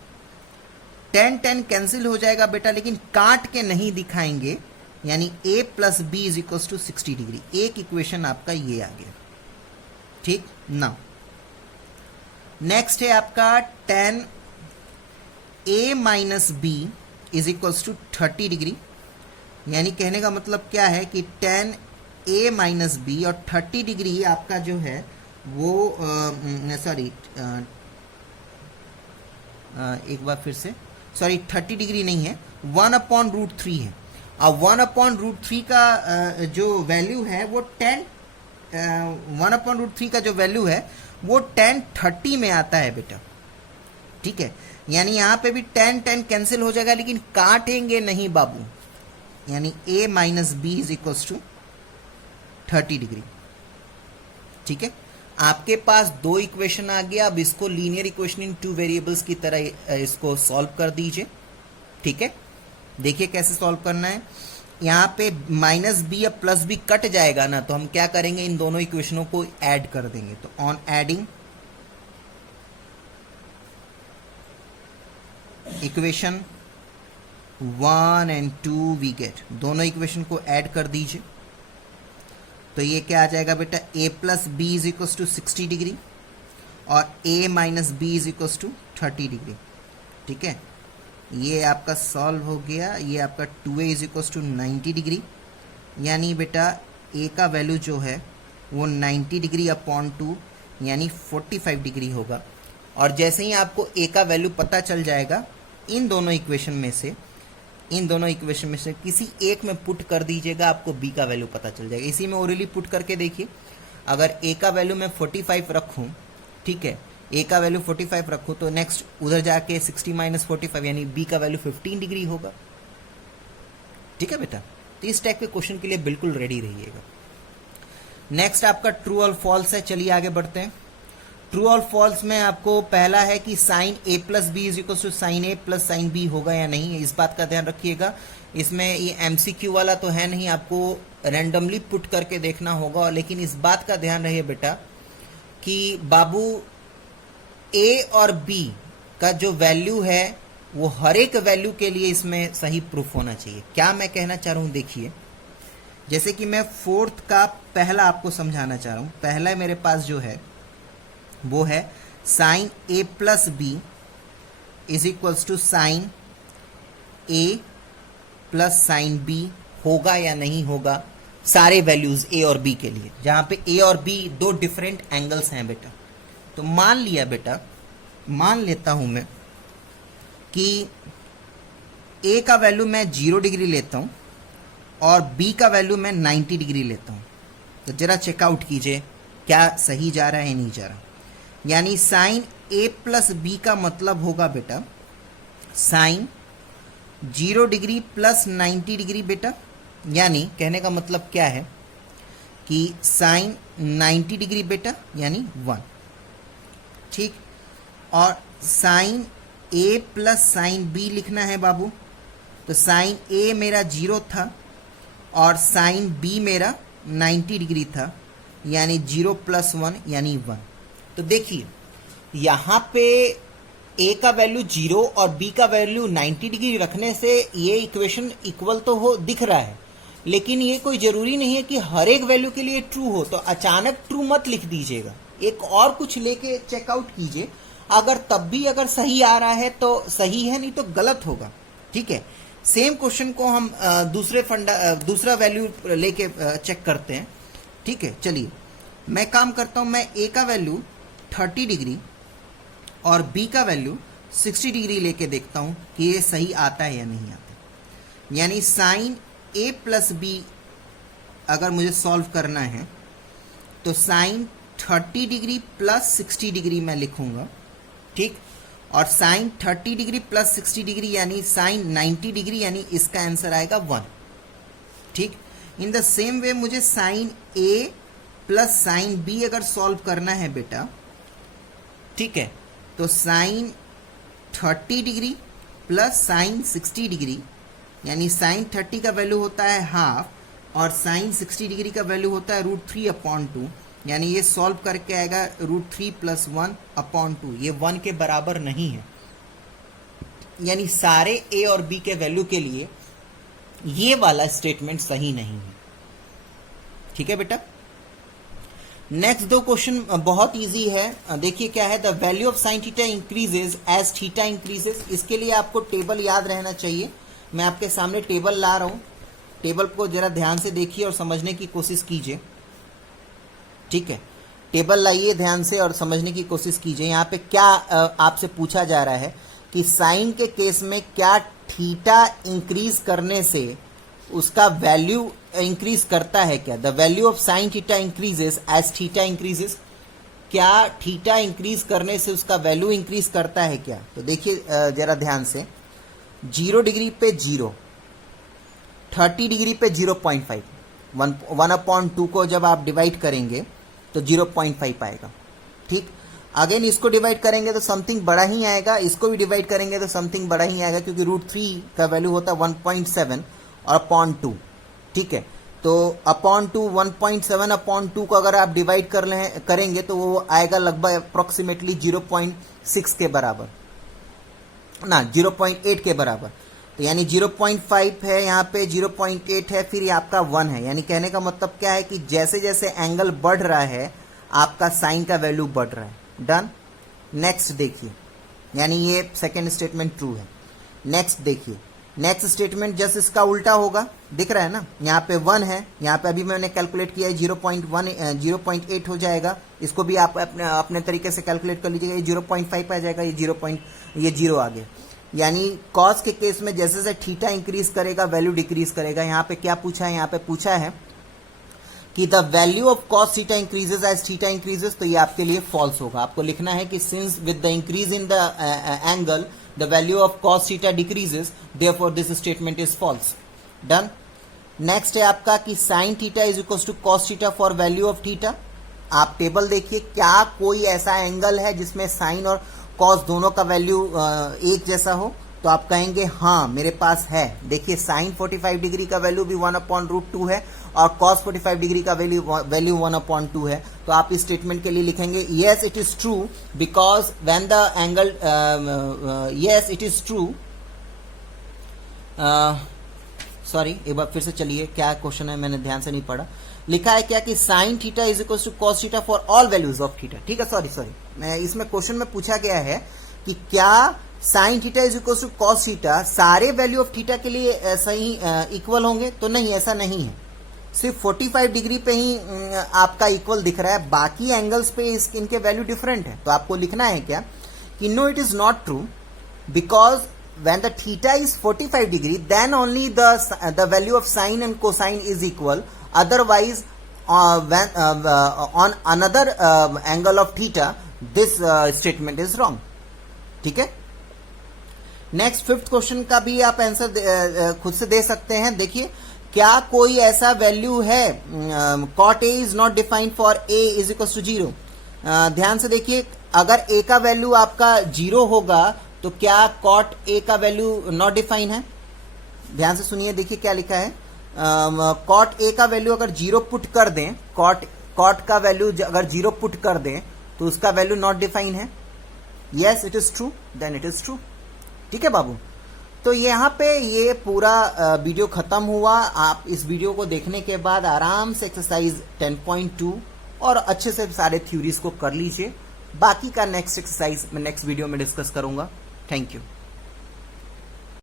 tan कैंसिल हो जाएगा बेटा, लेकिन काट के नहीं दिखाएंगे, यानी a plus B is equal to 60 degree. एक इक्वेशन आपका ये आ गया, ठीक ना। नेक्स्ट है आपका tan a minus B is equal to 30 degree, यानी कहने का मतलब क्या है कि tan a माइनस बी और 30 डिग्री आपका जो है वो एक बार फिर से 30 डिग्री नहीं है, 1/√3 है। अब 1/√3 का जो वैल्यू है वो 1/√3 का जो वैल्यू है वो tan 30 में आता है बेटा, ठीक है। यानी यहाँ पे भी tan कैंसिल हो जाएगा, लेकिन काटेंगे नहीं बाबू, यानी a minus B is equal to 30 degree, ठीक है। आपके पास 2 इक्वेशन आ गया। अब इसको लीनियर इक्वेशन इन 2 वेरिएबल्स की तरह इसको सॉल्व कर दीजिए, ठीक है। देखिए कैसे सॉल्व करना है। यहाँ पे माइनस बी या प्लस बी कट जाएगा ना, तो हम क्या करेंगे, इन दोनों इक्वेशनों को ऐड कर देंगे। तो on adding equation 1 and 2 we get, दोनों इक्वेशन को ऐड कर दीजिए। तो ये क्या आ जाएगा बेटा, a plus B is equal to 60 degree और a minus B is equal to 30 degree, ठीक है। ये आपका सॉल्व हो गया। ये आपका 2a is equal to 90 degree, यानी बेटा a का वैल्यू जो है वो 90 डिग्री अपॉन 2 यानी 45 डिग्री होगा। और जैसे ही आपको ए का वैल्यू पता चल जाएगा, इन दोनों इक्वेशन में से किसी एक में पुट कर दीजिएगा, आपको बी का वैल्यू पता चल जाएगा। इसी में ओरली पुट करके देखिए, अगर ए का वैल्यू मैं 45 रखूं, ठीक है, ए का वैल्यू 45 रखूं तो नेक्स्ट उधर जाके 60 माइनस 45 यानी बी का वैल्यू 15 डिग्री होगा। ठीक है बेटा, तो इस टाइप के क्वेश्चन के लिए बिल्कुल रेडी रहिएगा। नेक्स्ट आपका ट्रू और फॉल्स है। चलिए आगे बढ़ते हैं। ट्रू और फॉल्स में आपको पहला है कि sine A plus B is equal to sine A plus sine B होगा या नहीं, इस बात का ध्यान रखिएगा। इसमें ये एमसीक्यू वाला तो है नहीं, आपको रैंडमली पुट करके देखना होगा। लेकिन इस बात का ध्यान रहे बेटा कि बाबू ए और बी का जो वैल्यू है वो हर एक वैल्यू के लिए इसमें सही प्रूफ होना चाहिए। क्या मैं कहना चाह रहा हूँ देखिए, जैसे कि मैं फोर्थ का पहला आपको समझाना चाह रहा हूँ। पहला मेरे पास जो है वो है sine A plus B is equals to sine A plus sine B होगा या नहीं होगा, सारे वैल्यूज ए और बी के लिए, जहां पे ए और बी दो डिफरेंट एंगल्स हैं बेटा। तो मान लिया बेटा, मान लेता हूं मैं कि ए का वैल्यू मैं 0 डिग्री लेता हूं और बी का वैल्यू मैं 90 डिग्री लेता हूं। तो जरा चेकआउट कीजिए क्या सही जा रहा है नहीं जा रहा। यानी साइन ए प्लस बी का मतलब होगा बेटा साइन 0 डिग्री प्लस 90 डिग्री बेटा। यानी कहने का मतलब क्या है कि साइन 90 डिग्री बेटा यानी 1, ठीक। और sign A plus sine B लिखना है बाबू, तो साइन ए मेरा 0 था और साइन बी मेरा 90 डिग्री था, यानी 0 प्लस 1 यानी 1। तो देखिए यहाँ पे ए का वैल्यू 0 और बी का वैल्यू 90 डिग्री रखने से ये इक्वेशन इक्वल तो हो दिख रहा है, लेकिन ये कोई जरूरी नहीं है कि हर एक वैल्यू के लिए ट्रू हो। तो अचानक ट्रू मत लिख दीजिएगा, एक और कुछ लेके चेकआउट कीजिए। अगर तब भी अगर सही आ रहा है तो सही है, नहीं तो गलत होगा। ठीक है, सेम क्वेश्चन को हम दूसरा वैल्यू लेके चेक करते हैं। ठीक है, चलिए मैं काम करता हूं, मैं ए का वैल्यू 30 डिग्री और बी का वैल्यू 60 डिग्री लेके देखता हूं कि ये सही आता है या नहीं आता। यानी साइन ए प्लस बी अगर मुझे सॉल्व करना है तो साइन 30 डिग्री प्लस 60 डिग्री मैं लिखूंगा, ठीक। और साइन 30 डिग्री प्लस 60 डिग्री यानी साइन 90 डिग्री, यानी इसका आंसर आएगा 1, ठीक। इन द सेम वे मुझे sine A plus sine B अगर सॉल्व करना है बेटा, ठीक है, तो sine 30 degree plus sine 60 degree यानी साइन 30 का वैल्यू होता है हाफ और साइन 60 डिग्री का वैल्यू होता है √3/2, यानी ये सॉल्व करके आएगा √3 + 1/2। ये 1 के बराबर नहीं है, यानी सारे ए और बी के वैल्यू के लिए ये वाला स्टेटमेंट सही नहीं है। ठीक है बेटा। नेक्स्ट दो क्वेश्चन बहुत इजी है। देखिए क्या है, the value of sine theta increases as theta increases. इसके लिए आपको टेबल याद रहना चाहिए। मैं आपके सामने टेबल ला रहा हूं, टेबल को जरा ध्यान से देखिए और समझने की कोशिश कीजिए। ठीक है, टेबल लाइए ध्यान से और समझने की कोशिश कीजिए। यहाँ पे क्या आपसे पूछा जा रहा है कि साइन के केस में क्या थीटा इंक्रीज करने से उसका वैल्यू इंक्रीज करता है क्या। The value of sine theta increases as theta increases. क्या थीटा इंक्रीज करने से उसका वैल्यू इंक्रीज करता है क्या। तो देखिए जरा ध्यान से, 0 डिग्री पे 0, 30 डिग्री पे 0.5, 1/2 को जब आप डिवाइड करेंगे तो 0.5 आएगा, ठीक। अगेन इसको डिवाइड करेंगे तो समथिंग बड़ा ही आएगा, इसको भी डिवाइड करेंगे तो समथिंग बड़ा ही आएगा, क्योंकि √3 का वैल्यू होता है 1.7 और /2, ठीक है। तो /2 1.7/2 को अगर आप डिवाइड करेंगे तो वो आएगा लगभग अप्रोक्सीमेटली 0.6 के बराबर ना, 0.8 के बराबर। तो यानी 0.5 है यहाँ पे, 0.8 है, फिर ये आपका 1 है। यानी कहने का मतलब क्या है कि जैसे जैसे एंगल बढ़ रहा है आपका साइन का वैल्यू बढ़ रहा है। डन। नेक्स्ट देखिए, यानी ये सेकेंड स्टेटमेंट ट्रू है। नेक्स्ट देखिए, नेक्स्ट स्टेटमेंट जस्ट इसका उल्टा होगा, दिख रहा है ना, यहाँ पे 1 है, यहाँ पे अभी मैंने कैलकुलेट किया है 0.8 हो जाएगा, इसको भी आप अपने तरीके से कैलकुलेट कर लीजिएगा, ये 0.5 आ जाएगा, ये 0 आ गया। यानी कॉस के केस में जैसे जैसे थीटा इंक्रीज करेगा वैल्यू डिक्रीज करेगा। यहाँ पे क्या पूछा है, यहाँ पे पूछा है कि the value of cos theta increases as theta increases, तो ये आपके लिए फॉल्स होगा। आपको लिखना है कि since with the increase in the angle the value of cos theta decreases, therefore this statement is false. Done. Next है आपका कि sin theta is equals to cos theta for value of theta. आप table देखिए, क्या कोई ऐसा angle है जिसमें sin और cos दोनों का वैल्यू एक जैसा हो, तो आप कहेंगे हाँ मेरे पास है। देखिए sin 45 डिग्री का वैल्यू भी 1/√2 है और cos 45 डिग्री का वैल्यू 1/2 है। तो आप इस स्टेटमेंट के लिए लिखेंगे yes it is true because when the angle yes it is true sorry एक बार फिर से चलिए, क्या क्वेश्चन है मैंने ध्यान से नहीं पढ़ा। लिखा है क्या कि sin theta is equal to cos theta for all values of theta. ठीक है, सॉरी मैं इसमें क्वेश्चन में पूछा गया है कि क्या sin theta is equal to cos theta सारे वैल्यू ऑफ थीटा के लिए सही इक्वल होंगे, तो नहीं, ऐसा नहीं है। सिर्फ 45 डिग्री पे ही आपका इक्वल दिख रहा है, बाकी एंगल्स पे इनके वैल्यू डिफरेंट है। तो आपको लिखना है क्या कि no it is not true because when the theta is 45 degree then only the value of sine and cosine is equal, otherwise on another angle of theta this statement is wrong. ठीक है, next 5th question का भी आप answer खुद से दे सकते हैं। देखिए, क्या कोई ऐसा वैल्यू है cot a is not defined for a is equals to 0। ध्यान से देखिए, अगर a का वैल्यू आपका 0 होगा तो क्या cot a का वैल्यू नॉट डिफाइन है। ध्यान से सुनिए, देखिए क्या लिखा है, cot a का वैल्यू अगर 0 पुट कर दें, cot का वैल्यू अगर 0 पुट कर दें तो उसका वैल्यू नॉट डिफाइन है। Yes it is true, then it is true. ठीक है बाबू, तो यहाँ पे ये पूरा वीडियो खत्म हुआ। आप इस वीडियो को देखने के बाद आराम से एक्सरसाइज 10.2 और अच्छे से सारे थ्योरीज को कर लीजिए। बाकी का नेक्स्ट एक्सरसाइज मैं नेक्स्ट वीडियो में डिस्कस करूंगा। Thank you.